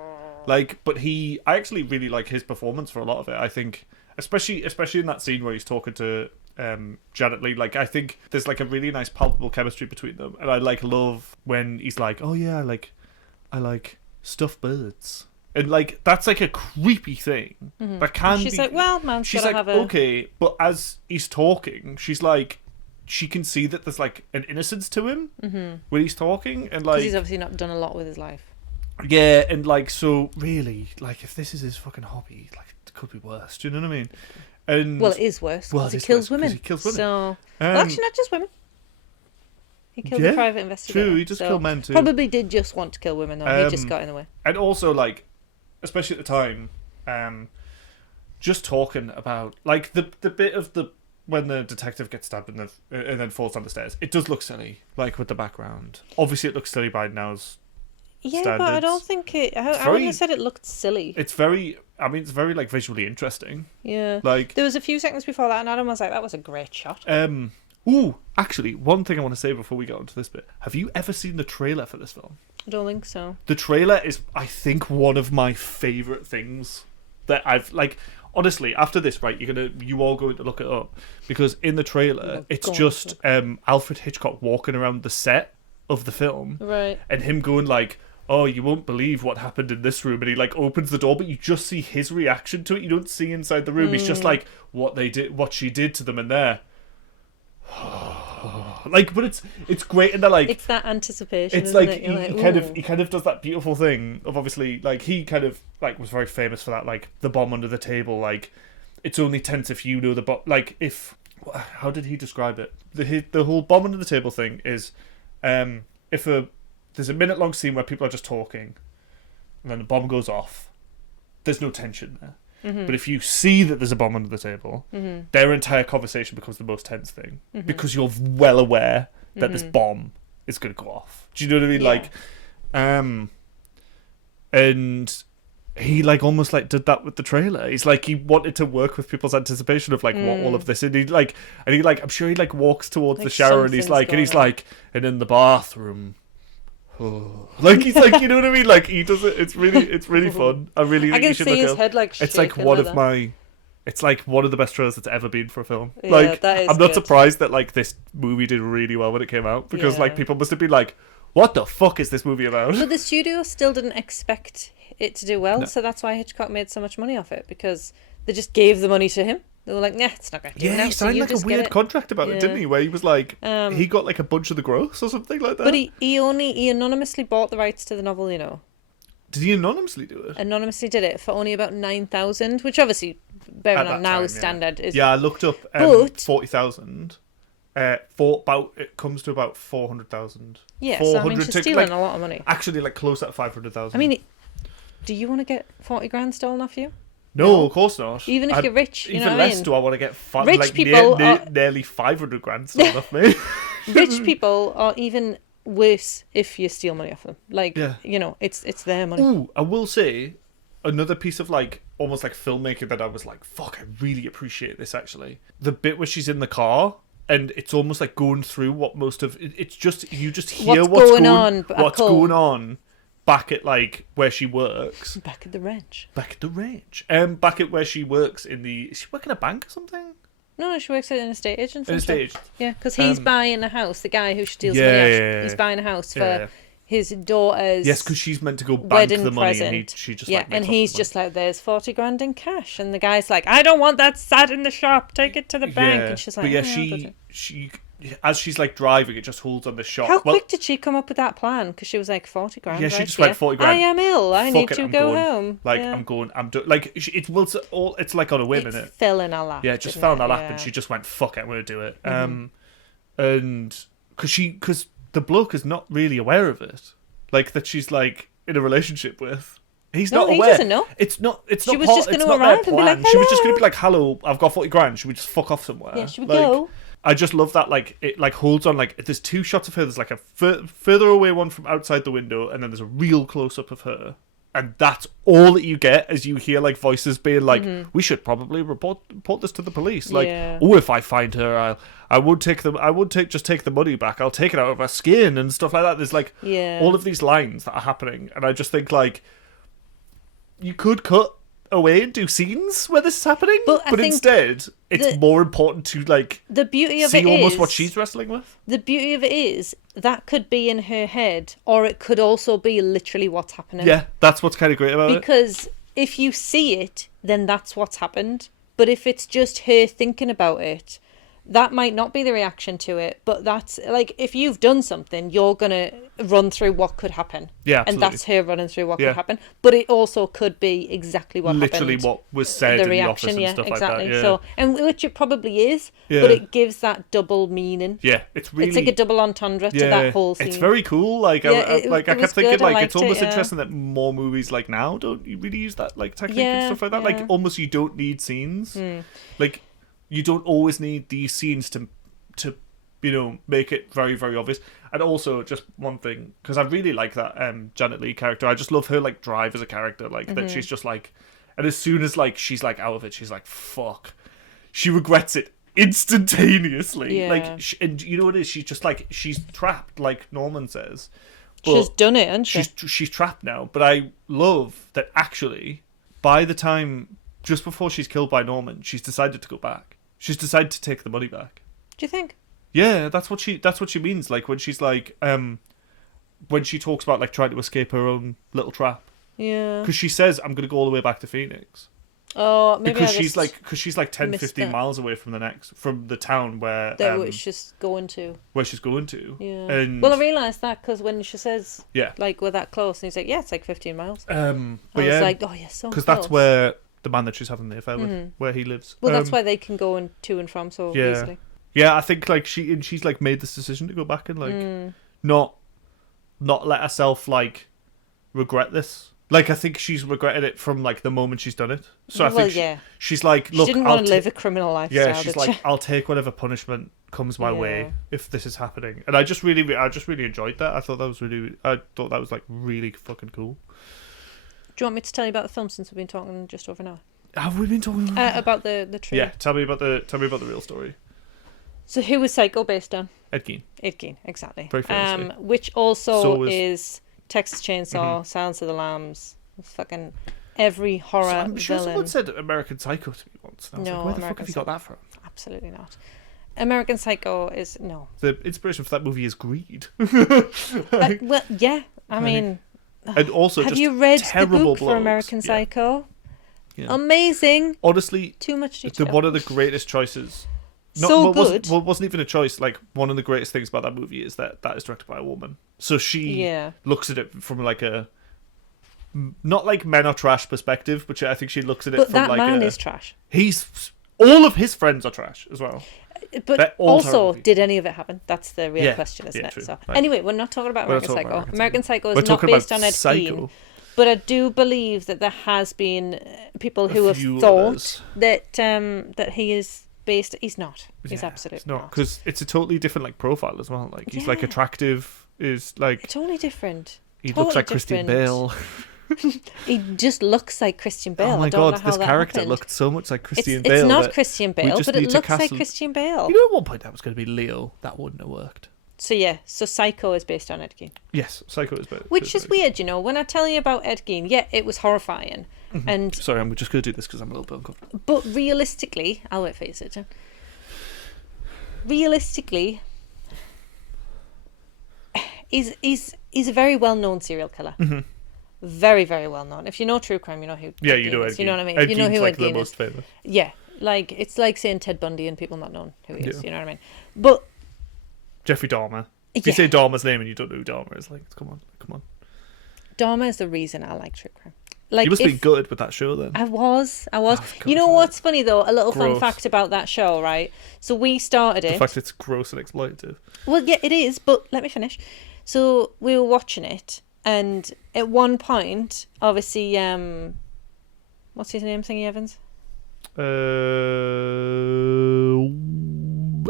Like, but I actually really like his performance for a lot of it. I think, especially in that scene where he's talking to Janet Leigh. Like, I think there's like a really nice palpable chemistry between them, and I like love when he's like, "Oh yeah, I like stuffed birds," and like that's like a creepy thing. That can She's be. like, well, man's she's gotta like, have a. okay, but as he's talking, she's like, she can see that there's like an innocence to him when he's talking, and Because like he's obviously not done a lot with his life. yeah, and like so really, like if this is his fucking hobby, like it could be worse. Do you know what I mean? And Well, it is worse. Well, Because it he is kills worse 'cause women. he kills women. So, well, actually, not just women. He killed yeah, the private investigator. true, he does kill men too. Probably did just want to kill women, though. He just got in the way. And also, like, especially at the time, just talking about like the bit of the when the detective gets stabbed and then falls down the stairs. It does look silly, like with the background. Obviously, it looks silly by now's. Yeah, but I don't standards. think it. I very- wouldn't have said it looked silly. It's very. I mean, it's very like visually interesting. Yeah. Like, There was a few seconds before that, and Adam was like, "That was a great shot." ooh, actually, one thing I want to say before we get onto this bit: have you ever seen the trailer for this film? I don't think so. The trailer is, I think, one of my favorite things that I've like. Honestly, after this, right, you all going to look it up because in the trailer, You're it's going just Alfred Hitchcock walking around the set of the film Right. and him going like, "Oh, you won't believe what happened in this room," and he like opens the door, but you just see his reaction to it. You don't see inside the room. He's just like, what she did to them in there. Like, but it's great, and they're like, It's that anticipation. it's isn't like it? You're he kind of does that beautiful thing of obviously like he kind of like was very famous for that, like the bomb under the table, like it's only tense if you know the like if how did he describe it? The whole bomb under the table thing is, if there's a minute long scene where people are just talking, and then the bomb goes off, there's no tension there. Mm-hmm. But if you see that there's a bomb under the table, Mm-hmm. their entire conversation becomes the most tense thing Mm-hmm. because you're well aware that this Mhm. bomb is going to go off. Do you know what I mean? Yeah. Like, and he like almost like did that with the trailer. He's like he wanted to work with people's anticipation of like what all of this, and he like I'm sure he like walks towards the Like shower and he's something's like and he's going on. like and in the bathroom. Like he's like, you know what I mean? Like he does it. It's really fun. I really I think you can should see look his up. head like It's like shaking one with of it. my. It's like one of the best trailers that's ever been for a film. Yeah, Like that is I'm not good. surprised that like this movie did really well when it came out because like Yeah. people must have been like, "What the fuck is this movie about?" But the studio still didn't expect it to do well, No. so that's why Hitchcock made so much money off it, because they just gave the money to him. They were like, nah, it's not going to do Yeah, now, he so signed you like a just get weird it. contract about it, didn't Yeah. he? Where he was like, Um, he got like a bunch of the gross or something like that. But he anonymously bought the rights to the novel, you know. Did he anonymously do it? Anonymously did it for only about 9,000, which obviously, bearing At on that now time, yeah. standard, is... Yeah, I looked up But- 40,000. It comes to about 400,000. Yeah, so I mean, 400 she's to, stealing like, a lot of money. actually like close at 500,000. I mean, do you want to get 40 grand stolen off you? no, no. of course not. Even if you're rich, you even know what I less mean? do I want to get Rich like people are- nearly 500 grand stolen off me. Rich people are even worse if you steal money off them. Like, Yeah. you know, it's their money. Ooh, I will say another piece of like almost like filmmaking that I was like, fuck, I really appreciate this actually. The bit where she's in the car and it's almost like going through what most of it's just you just hear What's going on at what's home. going on back at like where she works. Back at the ranch. Back at the range. Back at where she works is she working a bank or something? No, she works at an estate agent. An estate agent. Yeah, because he's Um, buying a house. The guy who steals Yeah, money off, yeah, yeah. he's buying a house for Yeah. his daughter's Yes, because she's meant to go bank wedding the money present. and she just yeah, like, makes and off he's the just like, "There's 40 grand in cash," and the guy's like, "I don't want that sat in the shop. Take it to the money. bank." Yeah. And she's like, but yeah, "Oh, I'll go to-" she as she's like driving, it just holds on the shop. How Well, quick did she come up with that plan? Because she was like 40 grand. Yeah, she right just went 40 grand. I am ill. I Fuck need it, to I'm go going. home. Like yeah. I'm doing. Like it was all. It's like on a whim, It innit? fell in her lap. Yeah, it just didn't fell in it? her lap, Yeah. and she just went, "Fuck it, I'm gonna do it." Mm-hmm. And because the bloke is not really aware of it, like that she's like in a relationship with. He's No, not he aware. doesn't know. It's not. It's She not. was part, just it's gonna not their arrive and be plan. like, She was just gonna "Hello." be like, "Hello, I've got 40 grand. Should we just fuck off somewhere?" Yeah, should we Like, go? I just love that. Like it like holds on. Like there's two shots of her. There's like a further away one from outside the window, and then there's a real close up of her. And that's all that you get as you hear like voices being like, "We should probably report this to the police." Like, Yeah. "Oh, if I find her, I would take the money back. I'll take it out of her skin and stuff like that." There's like Yeah. all of these lines that are happening, and I just think like you could cut away and do scenes where this is happening, But I think instead it's the- more important to like The beauty of see it almost is what she's wrestling with. the beauty of it is that could be in her head, or it could also be literally what's happening. Yeah, that's what's kind of great about it. Because if you see it, then that's what's happened. But if it's just her thinking about it, that might not be the reaction to it. But that's like, if you've done something, you're gonna run through what could happen. Yeah, and absolutely. that's her running through what Yeah. could happen. But it also could be exactly what Literally happened. what was said The in reaction, the office and yeah, stuff exactly. like that. Yeah. So, and which it probably is, Yeah. but it gives that double meaning. Yeah, it's really It's like a double entendre to that whole scene. It's very cool. Like, Yeah, I it kept was thinking, good, I like, it's liked it, almost yeah. interesting that more movies like now don't you really use that like technique and Yeah, stuff like that. yeah. Like, almost you don't need scenes. Like, you don't always need these scenes to make it very very obvious. And also, just one thing, because I really like that Janet Leigh character. I just love her like drive as a character. Like that she's just like, and as soon as like she's like out of it, she's like, fuck. She regrets it instantaneously. Yeah. Like, and you know what it is? She's just like, she's trapped, like Norman says. She's But done it, hasn't she? she's trapped now. But I love that actually, by the time just before she's killed by Norman, she's decided to go back. She's decided to take the money back. Do you think? Yeah, that's what she means. Like when she's like, when she talks about like trying to escape her own little trap, Yeah. because she says, "I'm gonna go all the way back to Phoenix." Oh, maybe Because I she's like 10, missed 15 that. miles away from the town where that she's going to. she's going to. Yeah. And Well, I realised that because when she says, yeah. like, we're that close, and he's like, yeah, it's like 15 miles. But I was yeah, like, oh, yeah, so because close. that's where the man that she's having the affair with, where he lives. Well, that's why they can go to and from so easily. Yeah, I think like she's like made this decision to go back and like not let herself like regret this. Like, I think she's regretted it from like the moment she's done it. So I think she's like, look, she didn't want to live a criminal lifestyle. Yeah, she's like, I'll take whatever punishment comes my way if this is happening. And I just really enjoyed that. I thought that was like really fucking cool. Do you want me to tell you about the film since we've been talking just over an hour? Have we been talking about the tree? Yeah, tell me about the real story. So who was Psycho based on? Ed Gein. Ed Gein, exactly. Very famously. Which also is Texas Chainsaw, Silence of the Lambs, fucking every horror I'm sure villain. someone said American Psycho to me once. And I was like, where the fuck have you got that from? Absolutely not. American Psycho is no. The inspiration for that movie is greed. Well, yeah. I mean, and also, have just you read the book blogs. for American Psycho? Yeah. Amazing. Honestly, too much detail. One of the greatest choices. Good. Wasn't even a choice. Like, one of the greatest things about that movie is that is directed by a woman. So she looks at it from like a not like men are trash perspective, but I think she looks at it from like that man is trash. All of his friends are trash as well. But also, did any of it happen? That's the real question, isn't it? True. So right. Anyway, we're not talking about American Psycho. American Psycho is not based on Ed Gein. But I do believe that there has been people who have thought that he is based. He's not. He's absolutely not. Because it's a totally different like profile as well. Like he's like attractive. Is like totally different. He looks like Christian Bale. He just looks like Christian Bale. Oh my god, this character looked so much like Christian Bale. It's not Christian Bale, but it looks like Christian Bale. You know, at one point that was going to be Leo. That wouldn't have worked. So Psycho is based on Ed Gein. Yes, Psycho is based. Which is weird, you know. When I tell you about Ed Gein, it was horrifying. And sorry, I'm just going to do this because I'm a little bit uncomfortable. But realistically, I'll wait for you to sit down. Realistically, he's a very well-known serial killer. Very, very well known. If you know true crime, you know who. Yeah, you know Ed Gein. You know what I mean. Ed you know Gein's who like Ed Gein the most famous. Yeah, like it's like saying Ted Bundy and people not knowing who he is. You know what I mean? But Jeffrey Dahmer. If you say Dahmer's name and you don't know who Dahmer is, like, come on. Dahmer is the reason I like true crime. Like, you must be good with that show then. I was. You know what's funny though? A little fun fact about that show, right? So we started it. The fact it's gross and exploitative. Well, yeah, it is. But let me finish. So we were watching it, and at one point, obviously, what's his name? Thingy Evans.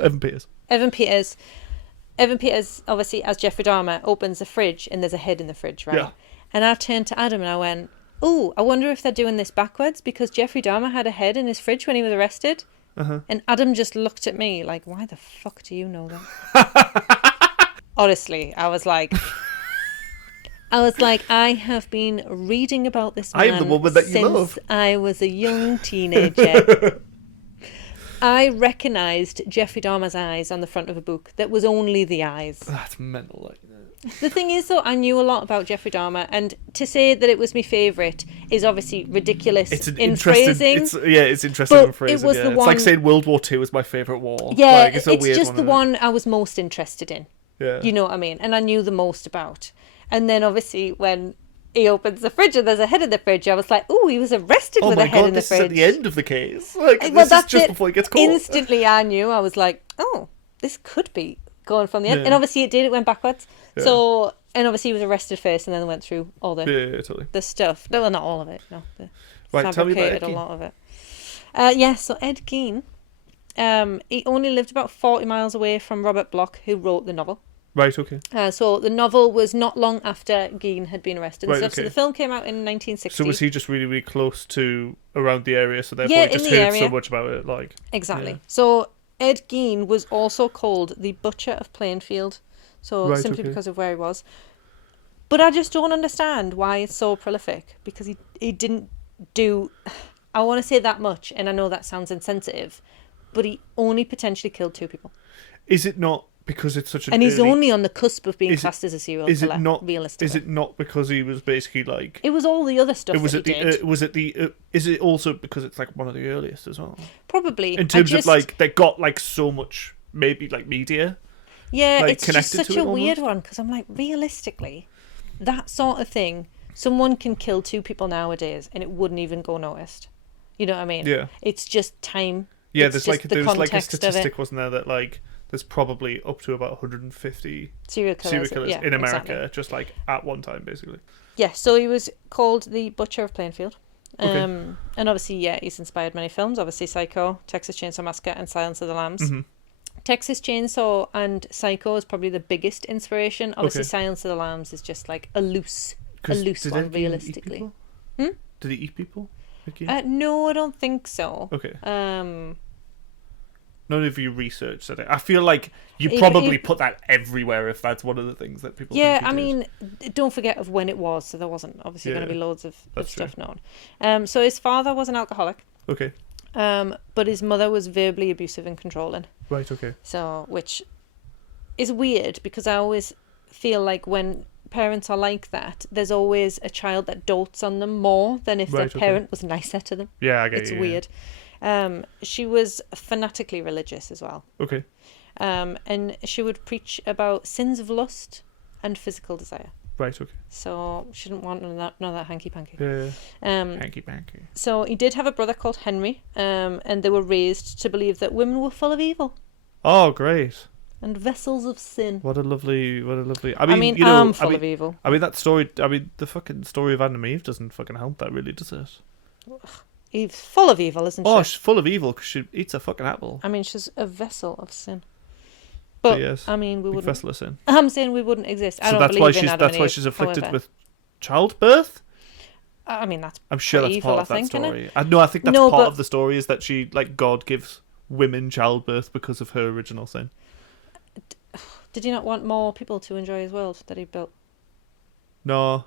Evan Peters. Evan Peters, obviously, as Jeffrey Dahmer, opens the fridge and there's a head in the fridge, right? Yeah. And I turned to Adam and I went, "Oh, I wonder if they're doing this backwards because Jeffrey Dahmer had a head in his fridge when he was arrested." And Adam just looked at me like, "Why the fuck do you know that?" Honestly, I was like, I have been reading about this man I am the woman that you since love. I was a young teenager. I recognised Jeffrey Dahmer's eyes on the front of a book that was only the eyes. That's mental. Like that. The thing is, though, I knew a lot about Jeffrey Dahmer, and to say that it was my favourite is obviously ridiculous in phrasing. It's interesting in phrasing. It was the one, it's like saying World War II is my favourite war. Yeah, like, it's just the one I was most interested in. Yeah. You know what I mean? And I knew the most about. And then, obviously, when he opens the fridge and there's a head in the fridge, I was like, "Oh, he was arrested with a head in the fridge." Oh my god, this is at the end of the case. Like, this is just before he gets caught. Instantly, I knew. I was like, "Oh, this could be going from the end." And obviously it did. It went backwards. Yeah. So, and obviously he was arrested first and then went through all the totally. the stuff. No, well, not all of it. No, right, tell me about Ed Gein. A lot of it. So Ed Gein, he only lived about 40 miles away from Robert Bloch, who wrote the novel. Right, okay. So the novel was not long after Gein had been arrested and stuff. Okay. So the film came out in 1960. So was he just really, really close to around the area, so therefore he just heard so much about it? Like exactly. Yeah. So Ed Gein was also called the Butcher of Plainfield, simply because of where he was. But I just don't understand why it's so prolific, because he didn't do, I want to say that much, and I know that sounds insensitive, but he only potentially killed 2 people. Is it not because it's such an he's only on the cusp of being classed as a serial killer, realistically. Is it not because he was basically like... It was all the other stuff that he did. Is it also because it's like one of the earliest as well? Probably. In terms of like, they got like so much, maybe like media. Yeah, like, it's just such a weird one, because I'm like, realistically, that sort of thing, someone can kill 2 people nowadays and it wouldn't even go noticed. You know what I mean? Yeah. It's just time. Yeah, It's there's like just the there was like a context of it. statistic, wasn't there, that like there's probably up to about 150 Serial serial killers. killers Yeah, in America, exactly. just like at one time, basically. Yeah, so he was called the Butcher of Plainfield. Okay. And obviously, yeah, he's inspired many films. Obviously, Psycho, Texas Chainsaw Massacre, and Silence of the Lambs. Hmm. Texas Chainsaw and Psycho is probably the biggest inspiration. Obviously, Okay. Silence of the Lambs is just like a loose one, Did Ed Gein eat realistically. people? Hmm? Did he eat people? Ed Gein? No, I don't think so. Okay. Um, None of you researched it. I feel like you If- probably if- put that everywhere if that's one of the things that people. yeah, think he I did. mean, don't forget of when it was, so there wasn't obviously going Yeah, to be loads of that's stuff known. So his father was an alcoholic, Okay. but his mother was verbally abusive and controlling. Right. Okay. So, which is weird because I always feel like when parents are like that, there's always a child that dotes on them more than if Right, their okay. parent was nicer to them. Yeah, I get It's you. weird. She was fanatically religious as well. Yeah. Okay. And she would preach about sins of lust and physical desire. Right. Okay. So she didn't want none of that hanky panky. Yeah. Um, Hanky panky. so he did have a brother called Henry, and they were raised to believe that women were full of evil Oh, great! and vessels of sin. What a lovely. I mean, you know, I'm full of evil. I mean, that story. I mean, the fucking story of Adam and Eve doesn't fucking help that, really, does it? Eve's full of evil, isn't Oh, she? she's full of evil because she eats a fucking apple. I mean, she's a vessel of sin. So But yes, I mean, we big wouldn't. vessel of sin. I'm saying we wouldn't exist. I So don't that's believe why in she's Adam that's and why Eve, she's afflicted however. with childbirth. I mean, that's I'm sure pretty that's evil, part I of that think, isn't it? story. No, I think that's No, part but- of the story is that she like God gives women childbirth because of her original sin. Did he not want more people to enjoy his world that he built? No,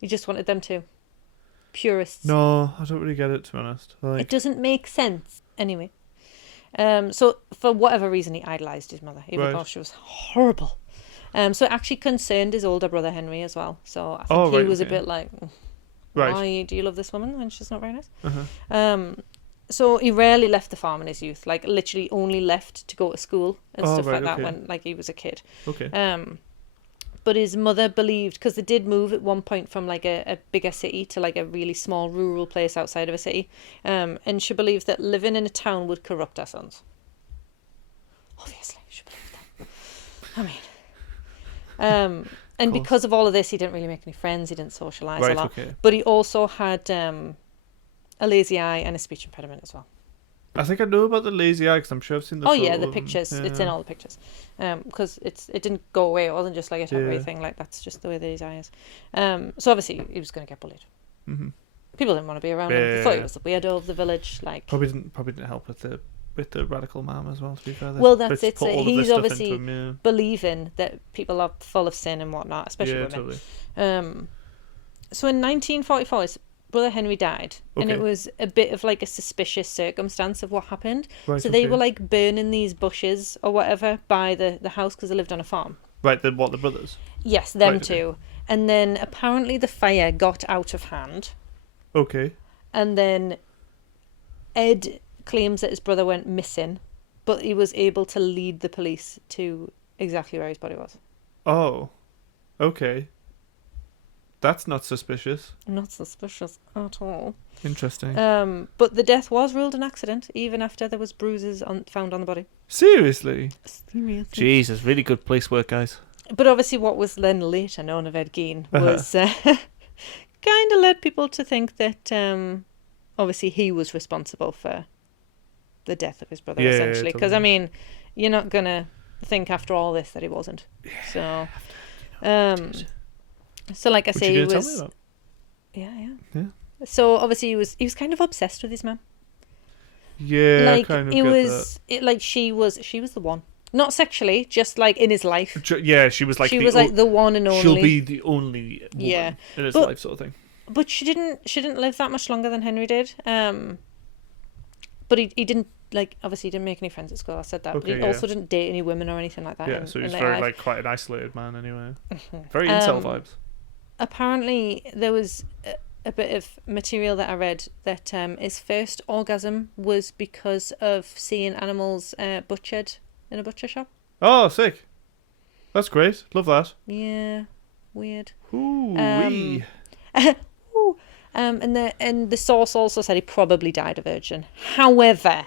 He just wanted them to. Purists. no, I don't really get it, to be honest. Like, It doesn't make sense. Anyway. So for whatever reason he idolised his mother, even Right. though she was horrible. So it actually concerned his older brother Henry as well. So I think Oh, he right, was a okay. bit like, right. why do you love this woman when she's not very nice? Uh-huh. So he rarely left the farm in his youth, like literally only left to go to school and Oh, stuff right, like that okay. when like he was a kid. Okay. But his mother believed, because they did move at one point from like a bigger city to like a really small rural place outside of a city, and she believed that living in a town would corrupt our sons. Obviously, she believed that. I mean, and course. because of all of this, he didn't really make any friends. He didn't socialise a Right. lot. Okay. But he also had a lazy eye and a speech impediment as well. I think I know about the lazy eye because I'm sure I've seen the. Oh yeah, photo the of him. pictures. It's Yeah. in all the pictures. Because it didn't go away. It wasn't just like a temporary Yeah. thing. Like that's just the way that his eye is. So obviously he was going to get bullied. Mhm. People didn't want to be around him. They thought he Yeah. was the weirdo of the village. Like, Probably didn't help with the radical mom as well. To be fair, Well, that's They it, put so all of he's this stuff obviously- into him, believing that people are full of sin and whatnot, especially yeah, women. totally. So in 1944, his brother Henry died, and it Okay. was a bit of like a suspicious circumstance of what happened. Right, So they okay. were like burning these bushes or whatever by the house because they lived on a farm. Right. The brothers? Yes, them Right, okay. too. And then apparently the fire got out of hand, Okay. and then Ed claims that his brother went missing, but he was able to lead the police to exactly where his body was. Oh. Okay. That's not suspicious. Not suspicious at all. Interesting. But the death was ruled an accident, even after there was bruises found on the body. Seriously. Seriously. Jesus, really good police work, guys. But obviously, what was then later known of Ed Gein Uh-huh. was kind of led people to think that obviously he was responsible for the death of his brother, Yeah, essentially. Because, totally. I mean, you're not going to think after all this that he wasn't. So, so like I What say, you he gonna tell was... me about? Yeah. So, obviously, he was kind of obsessed with his mum. Yeah, Like, I kind of it get was... she was the one. Not sexually, just like in his life. that. Yeah, she was like She the was like the one and only. she'll be the only woman Yeah. in his But- life, sort of thing. But she didn't live that much longer than Henry did. But he didn't, like, obviously he didn't make any friends at school. I said that. But Okay, he yeah. also didn't date any women or anything like that. Yeah, so he's later very life. like quite an isolated man anyway. Very incel vibes. Apparently, there was a bit of material that I read that his first orgasm was because of seeing animals butchered in a butcher shop. Oh, sick. That's great. Love that. Yeah, weird. Ooh, Um, wee. Ooh. And the source also said he probably died a virgin. However,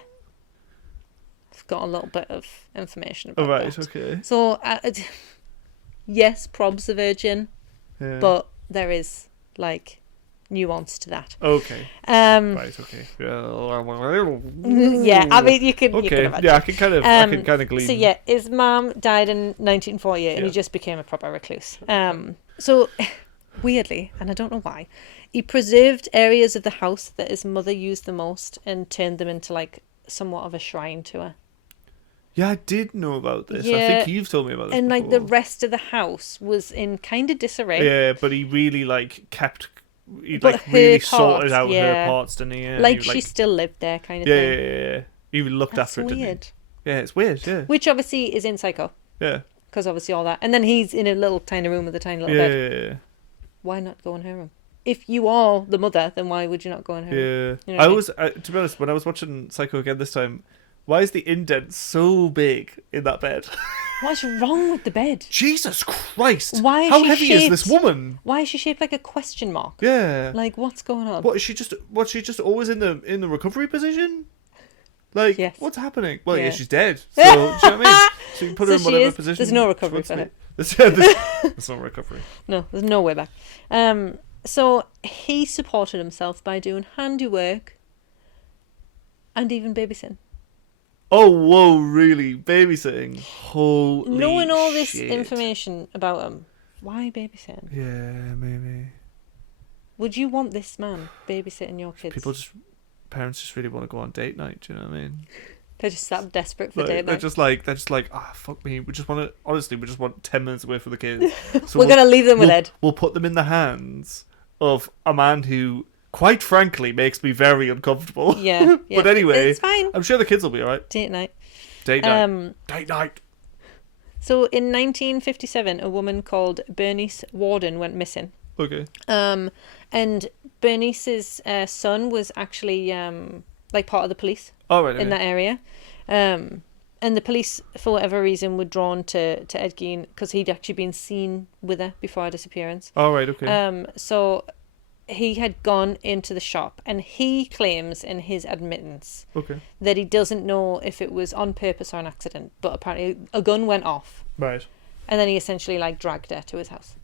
I've got a little bit of information about that. Okay. So, yes, prob's a virgin, Yeah. but there is like nuance to that. Okay. Right. Okay. Yeah, I mean, you can Okay. imagine. Yeah, I can kind of glean. So yeah, his mum died in 1948, and he just became a proper recluse. So weirdly, and I don't know why, he preserved areas of the house that his mother used the most and turned them into like somewhat of a shrine to her. Yeah, I did know about this. I Yeah, think you've told me about this. And like before. the rest of the house was in kind of disarray. Yeah, but he really like kept. He But like really her sorted parts, out her yeah. parts, didn't he? Yeah, Like he, she still lived there, kind of Yeah, thing. yeah. He looked That's after it, didn't he? weird. Yeah, it's weird. Yeah. Which obviously is in Psycho, Yeah. because obviously all that. And then he's in a little tiny room with a tiny little Yeah. bed. Yeah. Why not go in her room? If you are the mother, then why would you not go in her room? Yeah. You know what I mean? was, to be honest, when I was watching Psycho again this time, why is the indent so big in that bed? What's wrong with the bed? Jesus Christ! Why is How she heavy is shaped- this woman? Why is she shaped like a question mark? Yeah. Like, what's going on? What is she just? What's she just always in the recovery position? Like, Yes. what's happening? Well, yeah, Yeah. she's dead. So, do you know what I mean? So you can put her So in she whatever is. position. There's no she recovery wants for to her. be. There's no recovery. No, there's no way back. So he supported himself by doing handiwork and even babysitting. Oh, whoa, really? Babysitting? Holy Knowing all this shit. information about him, why babysitting? Yeah, maybe. Would you want this man babysitting your kids? Parents just really want to go on date night, do you know what I mean? They're just that desperate for Like, date they're night. just like, fuck me. We just want to, honestly, we just want 10 minutes away from the kids. So We're going to leave them with we'll, Ed. We'll put them in the hands of a man who, quite frankly, makes me very uncomfortable. Yeah, yeah. But anyway, It's fine. I'm sure the kids will be alright. Date night. Date night. Date night. So in 1957, a woman called Bernice Warden went missing. Okay. And Bernice's son was actually like part of the police Alright. in that area. And the police, for whatever reason, were drawn to Ed Gein because he'd actually been seen with her before her disappearance. Alright, okay. So he had gone into the shop, and he claims in his admittance Okay. that he doesn't know if it was on purpose or an accident, but apparently a gun went off, Right. and then he essentially like dragged her to his house.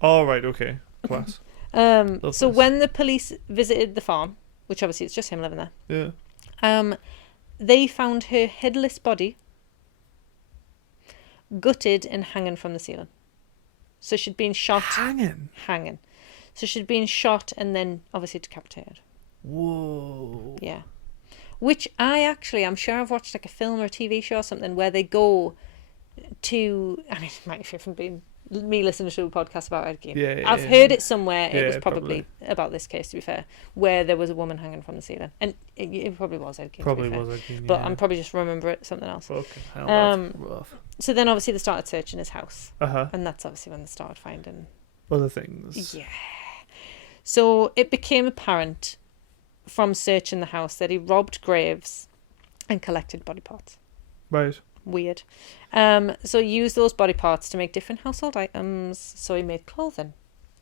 Alright, okay. Class. So this. when the police visited the farm, which obviously it's just him living there, Yeah. they found her headless body gutted and hanging from the ceiling. So she'd been shot. Hanging. So she'd been shot and then obviously decapitated. Whoa. Yeah. Which I'm sure I've watched like a film or a TV show or something where they go to, I mean, it might have been me listening to a podcast about Ed Gein. Yeah, I've heard it somewhere. It Yeah, was probably about this case, to be fair, where there was a woman hanging from the ceiling, and it probably was Ed Gein. Probably to be fair. was Ed Gein, But yeah. I'm probably just remember it something else. Fucking hell, that's rough. So then obviously they started searching his house, Uh-huh. and that's obviously when they started finding. Other things. Yeah. So it became apparent from searching the house that he robbed graves and collected body parts. Right. Weird. So he used those body parts to make different household items. So he made clothing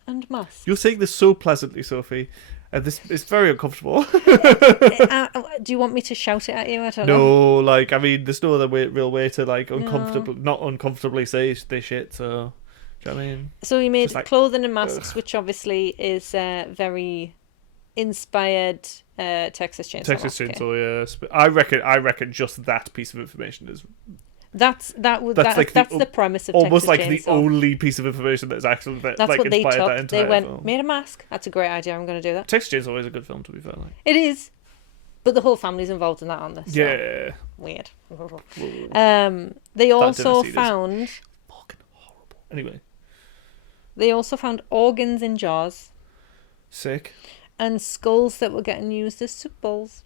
and masks. You're saying this so pleasantly, Sophie. And this is very uncomfortable. Do you want me to shout it at you? I don't know. No, like, I mean, there's no other real way to, like, not uncomfortably say this shit, so... Do you know what I mean? So he made Just like, clothing and masks, which obviously is very inspired Texas Chainsaw Texas Massacre. Chainsaw, yeah. I reckon just that piece of information is That's the premise of almost Texas like Chainsaw. the only piece of information that's actually That's like what they inspired that took. entire They went, film. made a mask. That's a great idea. I'm going to do that. Texas Chainsaw is a good film, to be fair. Like. It is, but the whole family's involved in that on this. So Yeah. weird. Whoa. They also dynasty is- found. Fucking horrible. Anyway, They also found organs in jars sick. and skulls that were getting used as soup bowls.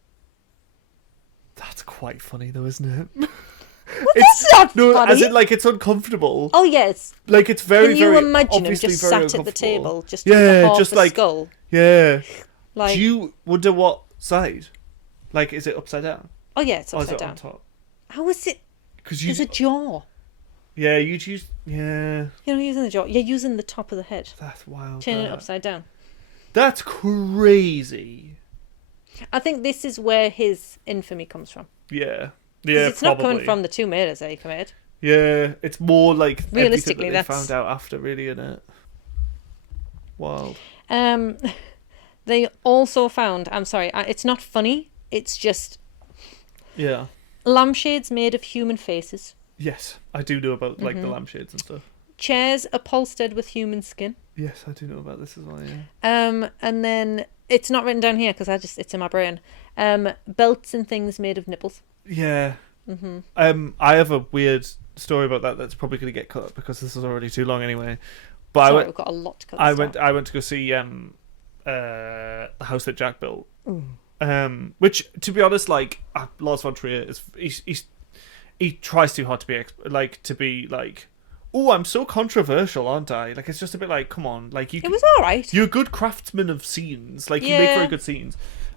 That's quite funny, though, isn't it? Well, that's not funny. As in, like, it's uncomfortable. Oh yes. Like, it's very, Can you very imagine him obviously just very sat at the uncomfortable. table, just with Yeah, half just a like skull? yeah. Like, Do you wonder what side? Like, is it upside down? oh yeah, it's Or is upside it down. on top? How is it? Because There's a jaw. yeah, you'd use yeah. You're not using the jaw. You're using the top of the head, That's wild. turning it that. upside down. That's crazy. I think this is where his infamy comes from. Yeah. 'Cause Yeah, it's probably. not coming from the 2 murders that he committed. Yeah, it's more like Realistically, everything that they that's- found out after, really, isn't it? Wild. They also found, I'm sorry, it's not funny, it's just Yeah. lampshades made of human faces, Yes, I do know about like the lampshades and stuff. chairs upholstered with human skin, Yes, I do know about this as well. Yeah. and then it's not written down here because it's in my brain. Belts and things made of nipples. Yeah. I have a weird story about that that's probably going to get cut because this is already too long anyway. But Sorry, we've got a lot to cut. I went to go see the house that Jack built. Which, to be honest, like Lars von Trier is he tries too hard to be like, oh, I'm so controversial, aren't I? Like, it's just a bit like, come on, like It was all right. you're a good craftsman of scenes, like you make Yeah. very good scenes.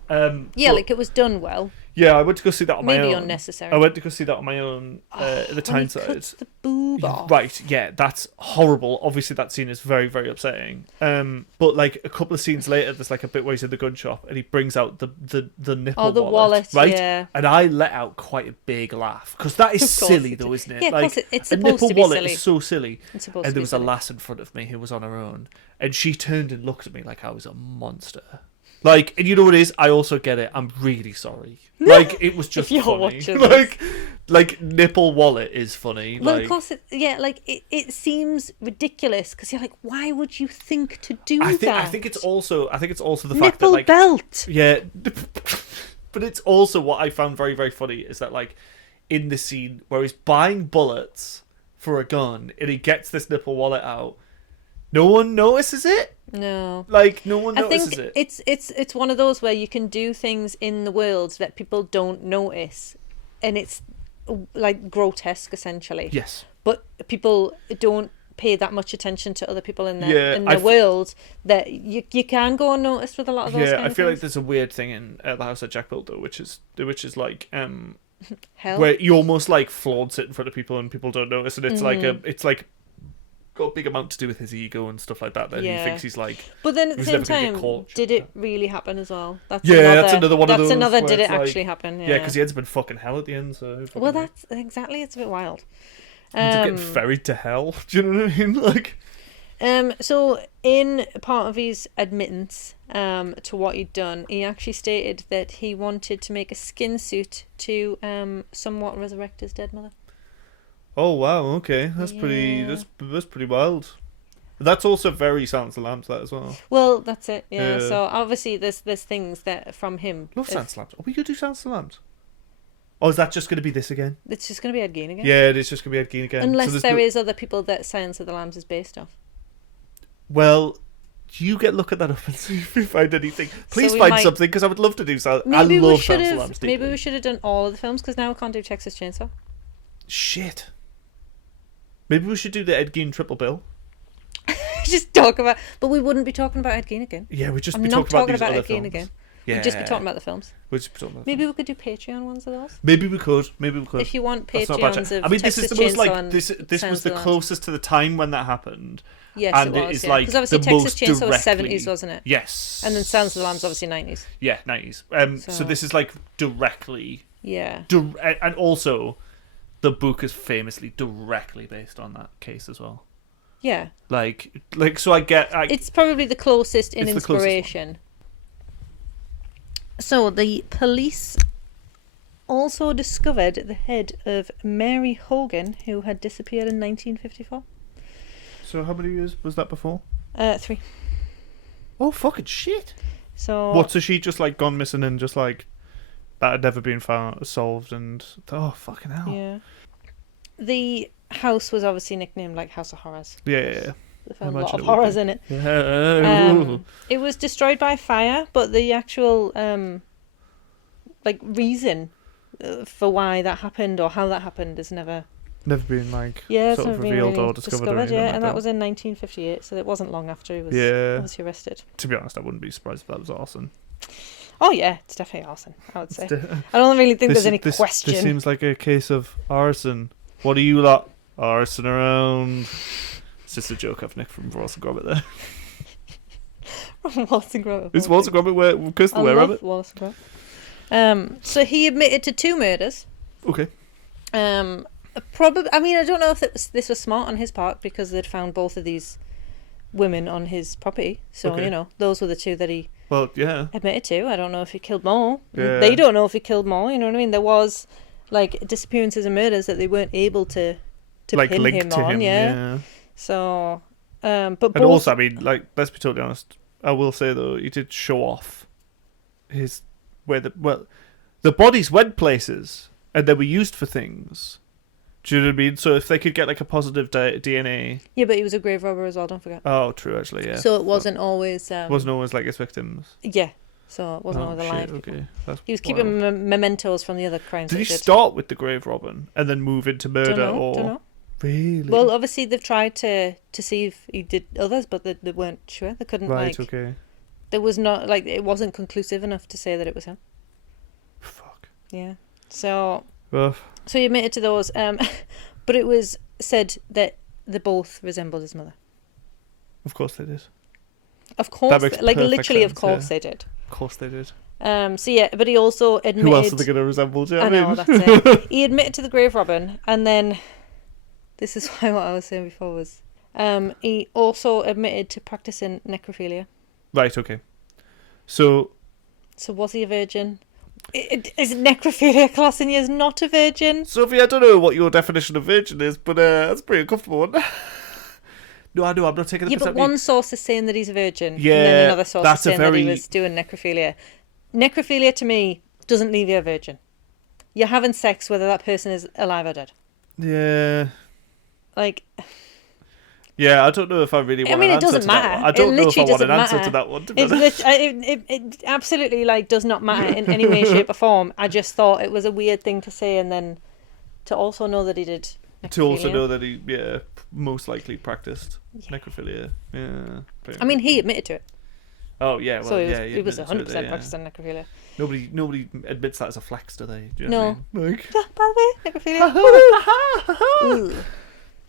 Yeah, but- like it was done well. yeah, I went to go see that on my Maybe own. unnecessary. I went to go see that on my own at the When he Tyneside. cuts the boob off. Right, yeah, that's horrible. Obviously, that scene is very, very upsetting. But like a couple of scenes later, there's like a bit where he's in the gun shop and he brings out the nipple Oh, the wallet, right? yeah. And I let out quite a big laugh because that is Of course silly, you though, do. isn't it? Yeah, of like course it's a supposed nipple to be wallet silly. is so silly. It's supposed And to there be was a silly. lass in front of me who was on her own, and she turned and looked at me like I was a monster. Like, and you know what it is? I also get it. I'm really sorry. Like, it was just you're funny. watching this. like nipple wallet is funny. Well, like, of course, it seems ridiculous because you're like, why would you think to do I that? think it's also the fact that nipple like belt. yeah, but it's also what I found very, very funny is that like in the scene where he's buying bullets for a gun and he gets this nipple wallet out, no one notices it. No. Like no one I notices think it. it's one of those where you can do things in the world that people don't notice, and it's like grotesque essentially. Yes. But people don't pay that much attention to other people in Yeah, the world that you can go unnoticed with a lot of those. Yeah, kind I of feel like things. there's a weird thing in the house that Jack built though, which is like Hell. where he almost like flaunts it in front of people and people don't notice, and it's like got a big amount to do with his ego and stuff like that. Then Yeah. he thinks he's like. But then at the He was same never gonna get time, caught, did shouldn't it really happen as well? That's That's another one of those. That's another. where Did it it's like- actually happen? Yeah, because he ends up in fucking hell at the end. So Well, that's exactly. It's a bit wild. he ends up getting ferried to hell. Do you know what I mean? Like. So in part of his admittance to what he'd done, he actually stated that he wanted to make a skin suit to somewhat resurrect his dead mother. Oh wow! Okay, that's pretty. Yeah. That's pretty wild. That's also very Silence of the Lambs, that as well. Well, that's it. Yeah. Yeah. So obviously, there's things that from him. Love Silence of the Lambs. Are we gonna do Silence of the Lambs? Or is that just gonna be this again? It's just going to be Ed Gein again. Yeah, it is just gonna be Ed Gein again. Unless there's there is other people that Silence of the Lambs is based off. Well, you look at that up and see if you find anything. Please we find might- something because I would love to do Silence. I Maybe we love should Silence of the have. Lambs. Maybe deeply. we should have done all of the films because now we can't do Texas Chainsaw. Shit. Maybe we should do the Ed Gein triple bill. Just talk about, but we wouldn't be talking about Ed Gein again. Yeah, we'd just I'm be not talking about talking these about other Ed Gein films. again. Yeah. We'd just be talking about the films. We'd just be talking about Maybe we could do Patreon ones of those. Maybe we could. Maybe we could. If you want That's not bad. Patreons of I mean, Texas this is the most Chainsaw like and this was Silence the of the Lambs. closest to the time when that happened. Yes, and it it was. is Yeah. like Because obviously the Texas most Chainsaw was directly- 70s, wasn't it? Yes. And then Silence of the Lambs obviously 90s. Yeah, 90s. So So- this is like directly, Yeah. and also, the book is famously directly based on that case as well. Yeah. Like so I get. It's probably the closest in It's the closest one. inspiration. So the police also discovered the head of Mary Hogan, who had disappeared in 1954. So how many years was that before? 3. Oh fucking shit! So What? So she just like gone missing and just like that had never been solved and oh fucking hell. Yeah. The house was obviously nicknamed like House of Horrors. Yeah. They found a imagine lot of it would horrors be. in it. Yeah. It was destroyed by fire, but the actual like reason for why that happened or how that happened is never Never been like it's sort of never been revealed really or discovered or anything yeah, like and that. that was in 1958, so it wasn't long after he was Yeah. obviously arrested. To be honest, I wouldn't be surprised if that was arson. Oh yeah, it's definitely arson, I would say. I don't really think there's any question. This seems like a case of arson. What are you lot arson around? It's just a joke I've nicked from Ross and Gromit there. Wallace and Gromit. It's Wallace and Gromit where Kirsten I Ware love Rabbit. Wallace and Gromit. So he admitted to 2 murders. Okay. Probably. I mean, I don't know if this was smart on his part because they'd found both of these women on his property. So Okay. those were the 2 that he Well, yeah. admitted to. I don't know if he killed more. Yeah. They don't know if he killed more. You know what I mean? There was like disappearances and murders that they weren't able to Like pin linked him to on. him. Yeah. So, but And both. also, I mean, like, let's be totally honest. I will say though, he did show off the bodies went places and they were used for things. Do you know what I mean? So if they could get like a positive DNA. Yeah, but he was a grave robber as well. Don't forget. Oh, true. Actually, yeah. So it wasn't always. Wasn't always like his victims. Yeah. So it wasn't Oh, always shit, alive. people. okay. That's He was wild. keeping mementos from the other crimes. Did he that start with the grave robbing and then move into murder, Don't know. or Don't know. really? Well, obviously they've tried to see if he did others, but they weren't sure. They couldn't right. like. Okay. There was not like it wasn't conclusive enough to say that it was him. Fuck. Yeah. So Rough. he admitted to those, but it was said that they both resembled his mother. Of course they did. Of course, makes like perfect literally, of sense, course yeah. they did. Of course they did. So yeah, but he also admitted. Who else are they going to resemble? Do you know I what I know, mean? that's it. He admitted to the grave robbing, and then this is why what I was saying before was he also admitted to practicing necrophilia. Right. Okay. So So was he a virgin? Is necrophilia classing you as not a virgin? Sophie, I don't know what your definition of virgin is, but that's a pretty uncomfortable one. No, I know. I'm not taking the Yeah, but one source is saying that he's a virgin, and Yeah, then another source is that's a saying that he very- was doing necrophilia. Necrophilia to me doesn't leave you a virgin. You're having sex whether that person is alive or dead. Yeah. Like, Yeah, I don't know if I really want mean, an it answer doesn't to that matter. one. I It don't know if I literally want an doesn't answer to matter. that one, to be it's honest. it absolutely like does not matter in any way, shape, or form. I just thought it was a weird thing to say, and then to also know that he did. To also necrophilia. know that he, most likely practiced necrophilia. Yeah. I mean, he admitted to it, Oh yeah, well so yeah, he was admitted 100% to it, yeah. practicing necrophilia. Nobody admits that as a flex, do they? Do you know what I mean? Like, By the way, necrophilia. Ooh,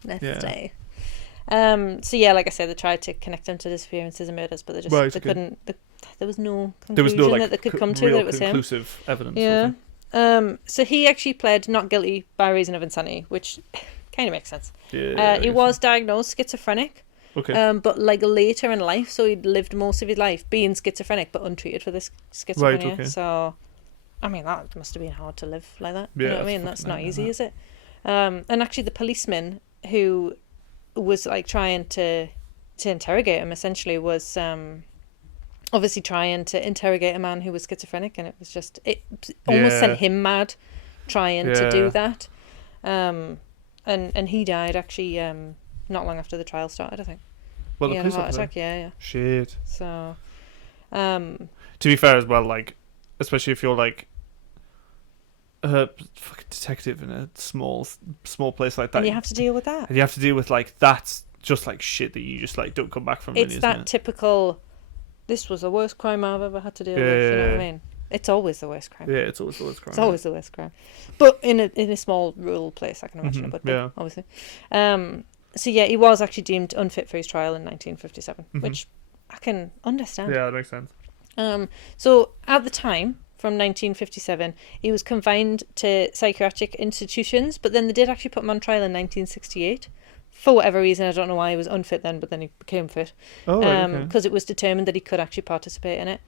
nasty. So yeah, like I said, they tried to connect them to disappearances and murders, but they couldn't. There was no conclusion there was no like that they could come to real that it was him. conclusive evidence. Yeah. was So he actually pled not guilty by reason of insanity, which kind of makes sense. there? Yeah. I He guess was diagnosed schizophrenic, so. Okay. but like later in life, so he'd lived most of his life being schizophrenic, but untreated for this schizophrenia. okay. So, I mean, that must have been hard to live like that. Yeah, You know what I that's mean? That's fucking not nightmare, easy, that. is it? And actually, the policeman who was like trying to interrogate him essentially was obviously trying to interrogate a man who was schizophrenic, and it was just it almost Yeah. sent him mad trying to Yeah. do that. And he died actually not long after the trial started, I think. Well, He the had a police heart officer. attack, yeah. Shit. So, To be fair as well, like, especially if you're like a fucking detective in a small place like that, and you have to deal with that. and you have to deal with like that's just like shit that you just like don't come back from. It's really, that isn't it? typical, this was the worst crime I've ever had to deal Yeah, with, you know what I yeah. mean? It's always the worst crime. Yeah, it's always the worst crime. It's always the worst crime. But in a small rural place, I can imagine it would be, yeah. obviously. So yeah, he was actually deemed unfit for his trial in 1957, which I can understand. Yeah, that makes sense. So at the time, from 1957, he was confined to psychiatric institutions, but then they did actually put him on trial in 1968. For whatever reason, I don't know why he was unfit then, but then he became fit. Oh, right, okay. Because it was determined that he could actually participate in it.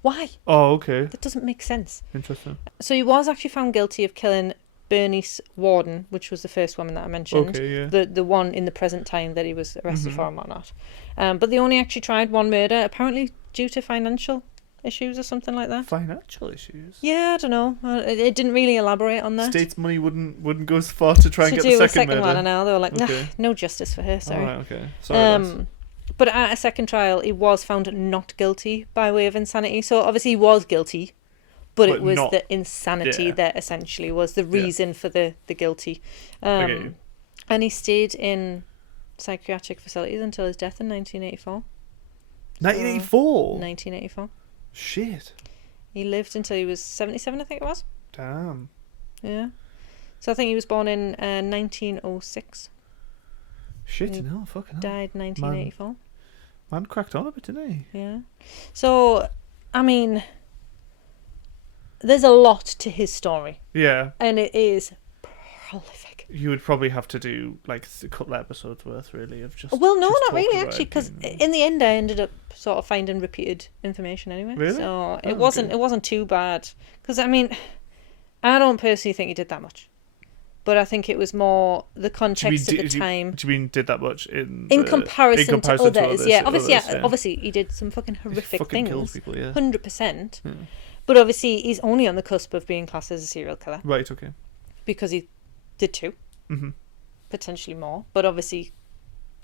Why? Oh, okay. That doesn't make sense. Interesting. So he was actually found guilty of killing Bernice Warden, which was the first woman that I mentioned. Okay, yeah. The one in the present time that he was arrested for and whatnot. But they only actually tried one murder, apparently due to financial issues or something like that. Financial issues. Yeah, I don't know. It didn't really elaborate on that. State's money wouldn't go as far to try and to get do the a second second murder. one, I know. They were like, nah, Okay. no justice for her, sorry. Oh, right, okay. Sorry. lads. But at a second trial, he was found not guilty by way of insanity. So obviously he was guilty, but it But was not- the insanity yeah. that essentially was the reason for the guilty. Okay. And he stayed in psychiatric facilities until his death in 1984. 1984. 1984. Shit. He lived until he was 77, I think it was. Damn. Yeah. So I think he was born in 1906. Shit, no, fucking hell. Died 1984. Man cracked on a bit, didn't he? Yeah. So, I mean, there's a lot to his story. Yeah. And it is prolific. You would probably have to do like a couple episodes worth, really, of just. Well, no, just not really, talking about actually, because Ed Gein. in the end, I ended up sort of finding repeated information anyway. Really? So Oh, it wasn't okay. it wasn't too bad. Because I mean, I don't personally think he did that much, but I think it was more the context at the time. Do you mean did that much In comparison to others, yeah. Obviously, others, obviously, he did some fucking horrific fucking things. kills people, yeah. 100%. Yeah. But obviously, he's only on the cusp of being classed as a serial killer Right. Okay. because he did 2, Mm-hmm. potentially more, but obviously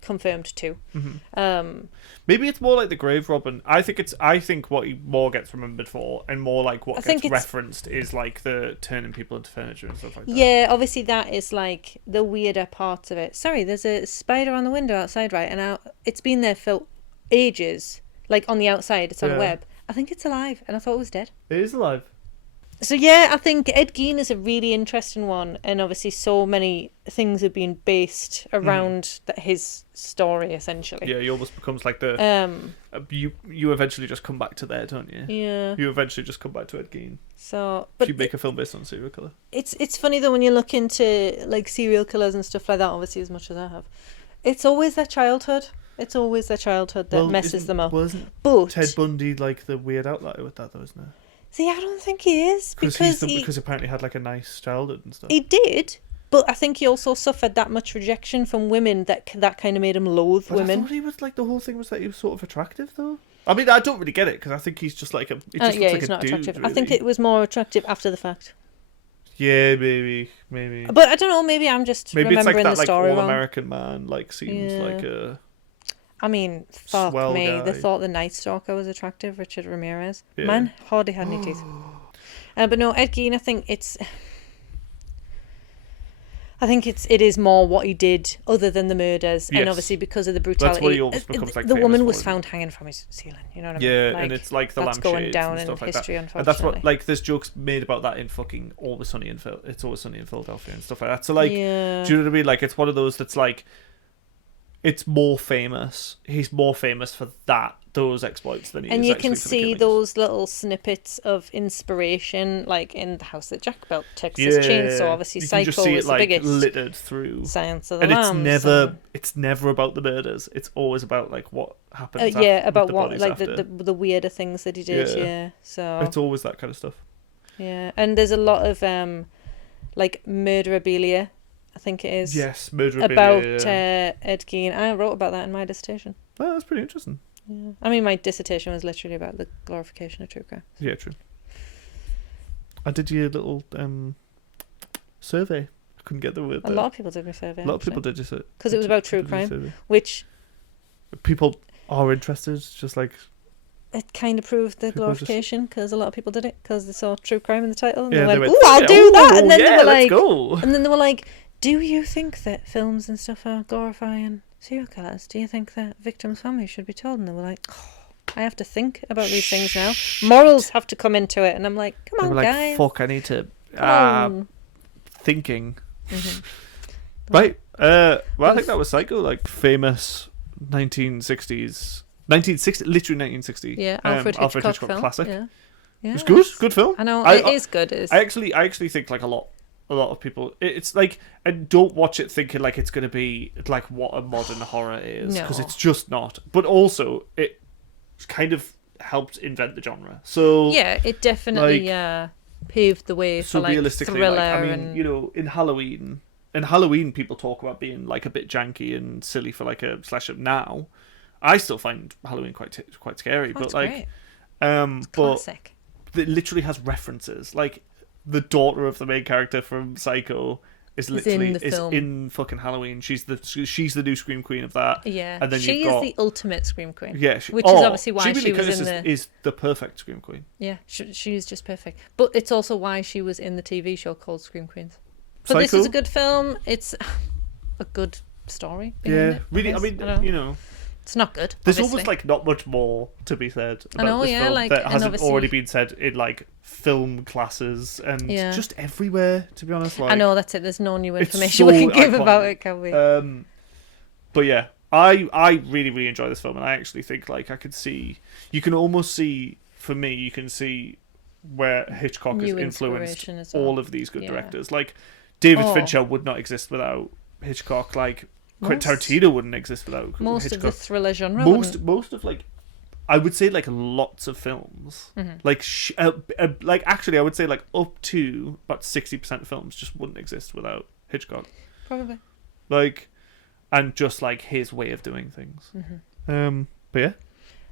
confirmed 2. Mm-hmm. Maybe it's more like the grave robbing. I think what he more gets remembered for, and more like what think gets it's- referenced, is like the turning people into furniture and stuff like that. Yeah, obviously that is like the weirder parts of it. Sorry, there's a spider on the window outside right now. It's been there for ages, like on the outside. It's on the Yeah. web. I think it's alive, and I thought it was dead. It is alive. So yeah, I think Ed Gein is a really interesting one, and obviously so many things have been based around his story essentially. Yeah, he almost becomes like the. You eventually just come back to there, don't you? Yeah. You eventually just come back to Ed Gein. So, But but you make a film based on a serial killer. it's funny though when you look into like serial killers and stuff like that. Obviously, as much as I have, it's always their childhood. It's always their childhood that messes them up. Wasn't But Ted Bundy like the weird outlier with that, though, isn't it? see, I don't think he is because Because apparently had like a nice childhood and stuff. he did. But I think he also suffered that much rejection from women that kind of made him loathe But I women. thought he was like the whole thing was that he was sort of attractive, though. I mean, I don't really get it because I think he's just like a. It just Yeah, looks like he's a not dude, attractive. Really. I think it was more attractive after the fact. Yeah, maybe. But I don't know. Maybe I'm just Maybe it's like remembering that the like story wrong. all-American man like seems Yeah. like a. I mean, fuck Swell me. guy. They thought the Night Stalker was attractive, Richard Ramirez. Yeah. Man, hardly had any teeth. But no, Ed Gein, I think it is more what he did other than the murders, Yes. and obviously because of the brutality. That's what he almost becomes like the famous woman for, was isn't found hanging from his ceiling. You know what I Yeah, mean? Like, and it's like the that's lampshades going down and in stuff like history, that. unfortunately. And that's what like there's jokes made about that in fucking Always Sunny in It's Always Sunny in Philadelphia and stuff like that. So like, Yeah. do you know what I mean? Like it's one of those that's like, it's more famous. He's more famous for those exploits than he And is you actually can for the see killings. those little snippets of inspiration, like in the house that Jack built, Texas Yeah, Chainsaw. Obviously, you can just Psycho see was it the like biggest. littered through. Silence of the And Lambs. it's never about the murders. It's always about like what happens. Yeah, with about the what bodies like after. the weirder things that he did. Yeah. Yeah. So It's always that kind of stuff. yeah, and there's a lot of like murderabilia, I think it is. Yes, murder About yeah. Ed Gein. I wrote about that in my dissertation. Oh, that's pretty interesting. Yeah. I mean, my dissertation was literally about the glorification of true crime. Yeah, true. I did your little survey. I couldn't get the word. A lot of people did my survey. A lot of people did just because it was about true crime, which people are interested. Just like it kind of proved the People glorification because a lot of people did it because they saw true crime in the title and yeah, they went, "Ooh, I'll do "Ooh, that," and then yeah, they were like, let's go. and then they were like, "Do you think that films and stuff are glorifying serial killers? Do you think that victims' families should be told?" And they were like, "Oh, I have to think about these things now. Morals have to come into it." And I'm like, "Come They on, were like, guys, "Fuck, I need to come on." thinking." Mhm. Right. Well, I think that was Psycho, like famous 1960s, literally 1960. Yeah, Alfred Hitchcock film. classic. Yeah, yeah, It's good. Good film. I know it is good. It is. I actually think like a lot of people. It's like, and don't watch it thinking like it's going to be like what a modern horror is, because No. it's just not. But also, it kind of helped invent the genre. So Yeah, it definitely paved the way so for like realistically, thriller like, I mean, and you know, in Halloween, people talk about being like a bit janky and silly for like a slasher. Now, I still find Halloween quite scary, Oh, it's but like, great. but Classic. it literally has references. Like the daughter of the main character from Psycho is literally the film. in fucking Halloween. She's the new Scream Queen of that. Yeah, and then she you've is got the ultimate Scream Queen. yeah, which is obviously why Jamie she Lee was Curtis in the. is the perfect Scream Queen. Yeah, she's just perfect. But it's also why she was in the TV show called Scream Queens. But this Psycho? is a good film. It's a good story. behind Yeah, it, really. I guess. mean, don't know. you know, It's not good. there's obviously. almost like not much more to be said about know, this yeah, film like, that and hasn't obviously- already been said in like film classes and Yeah. just everywhere. To be honest, like I know that's it. There's no new it's information so we can give iconic. about it, can we? But yeah, I really, really enjoy this film, and I actually think like I could see, you can almost see, for me, you can see where Hitchcock has New influenced inspiration as well. all of these good Yeah. directors. Like David Oh. Fincher would not exist without Hitchcock. Like Quentin Most- Tarantino wouldn't exist without Most of Hitchcock. the thriller genre. Most of like, I would say like lots of films, like like actually I would say like up to about 60% of films just wouldn't exist without Hitchcock. Probably. Like, and just like his way of doing things. But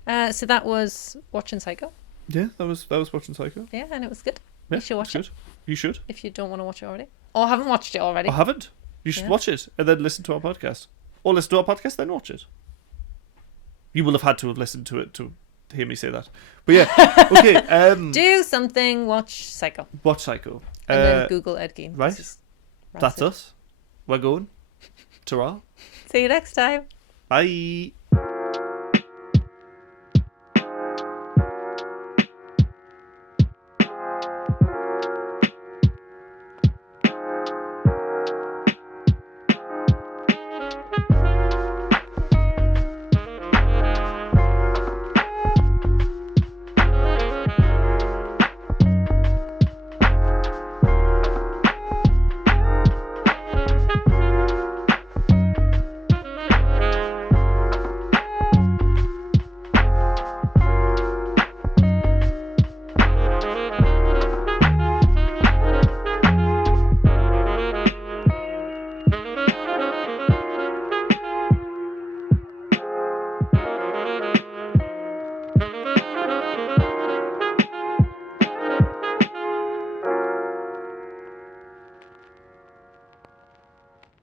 yeah, So that was Watching Psycho. yeah, that was Watching Psycho. Yeah, and it was good. Yeah, You should watch it's it good. You should. if you don't want to watch it already. Or haven't watched it already. I haven't. You should Yeah. watch it and then listen to our podcast, or listen to our podcast then watch it. You will have had to have listened to it to hear me say that. But yeah, okay. Do something, watch Psycho. Watch Psycho. And then Google Ed Gein. right. This is That's rancid. us. We're going. Ta-ra. See you next time. Bye.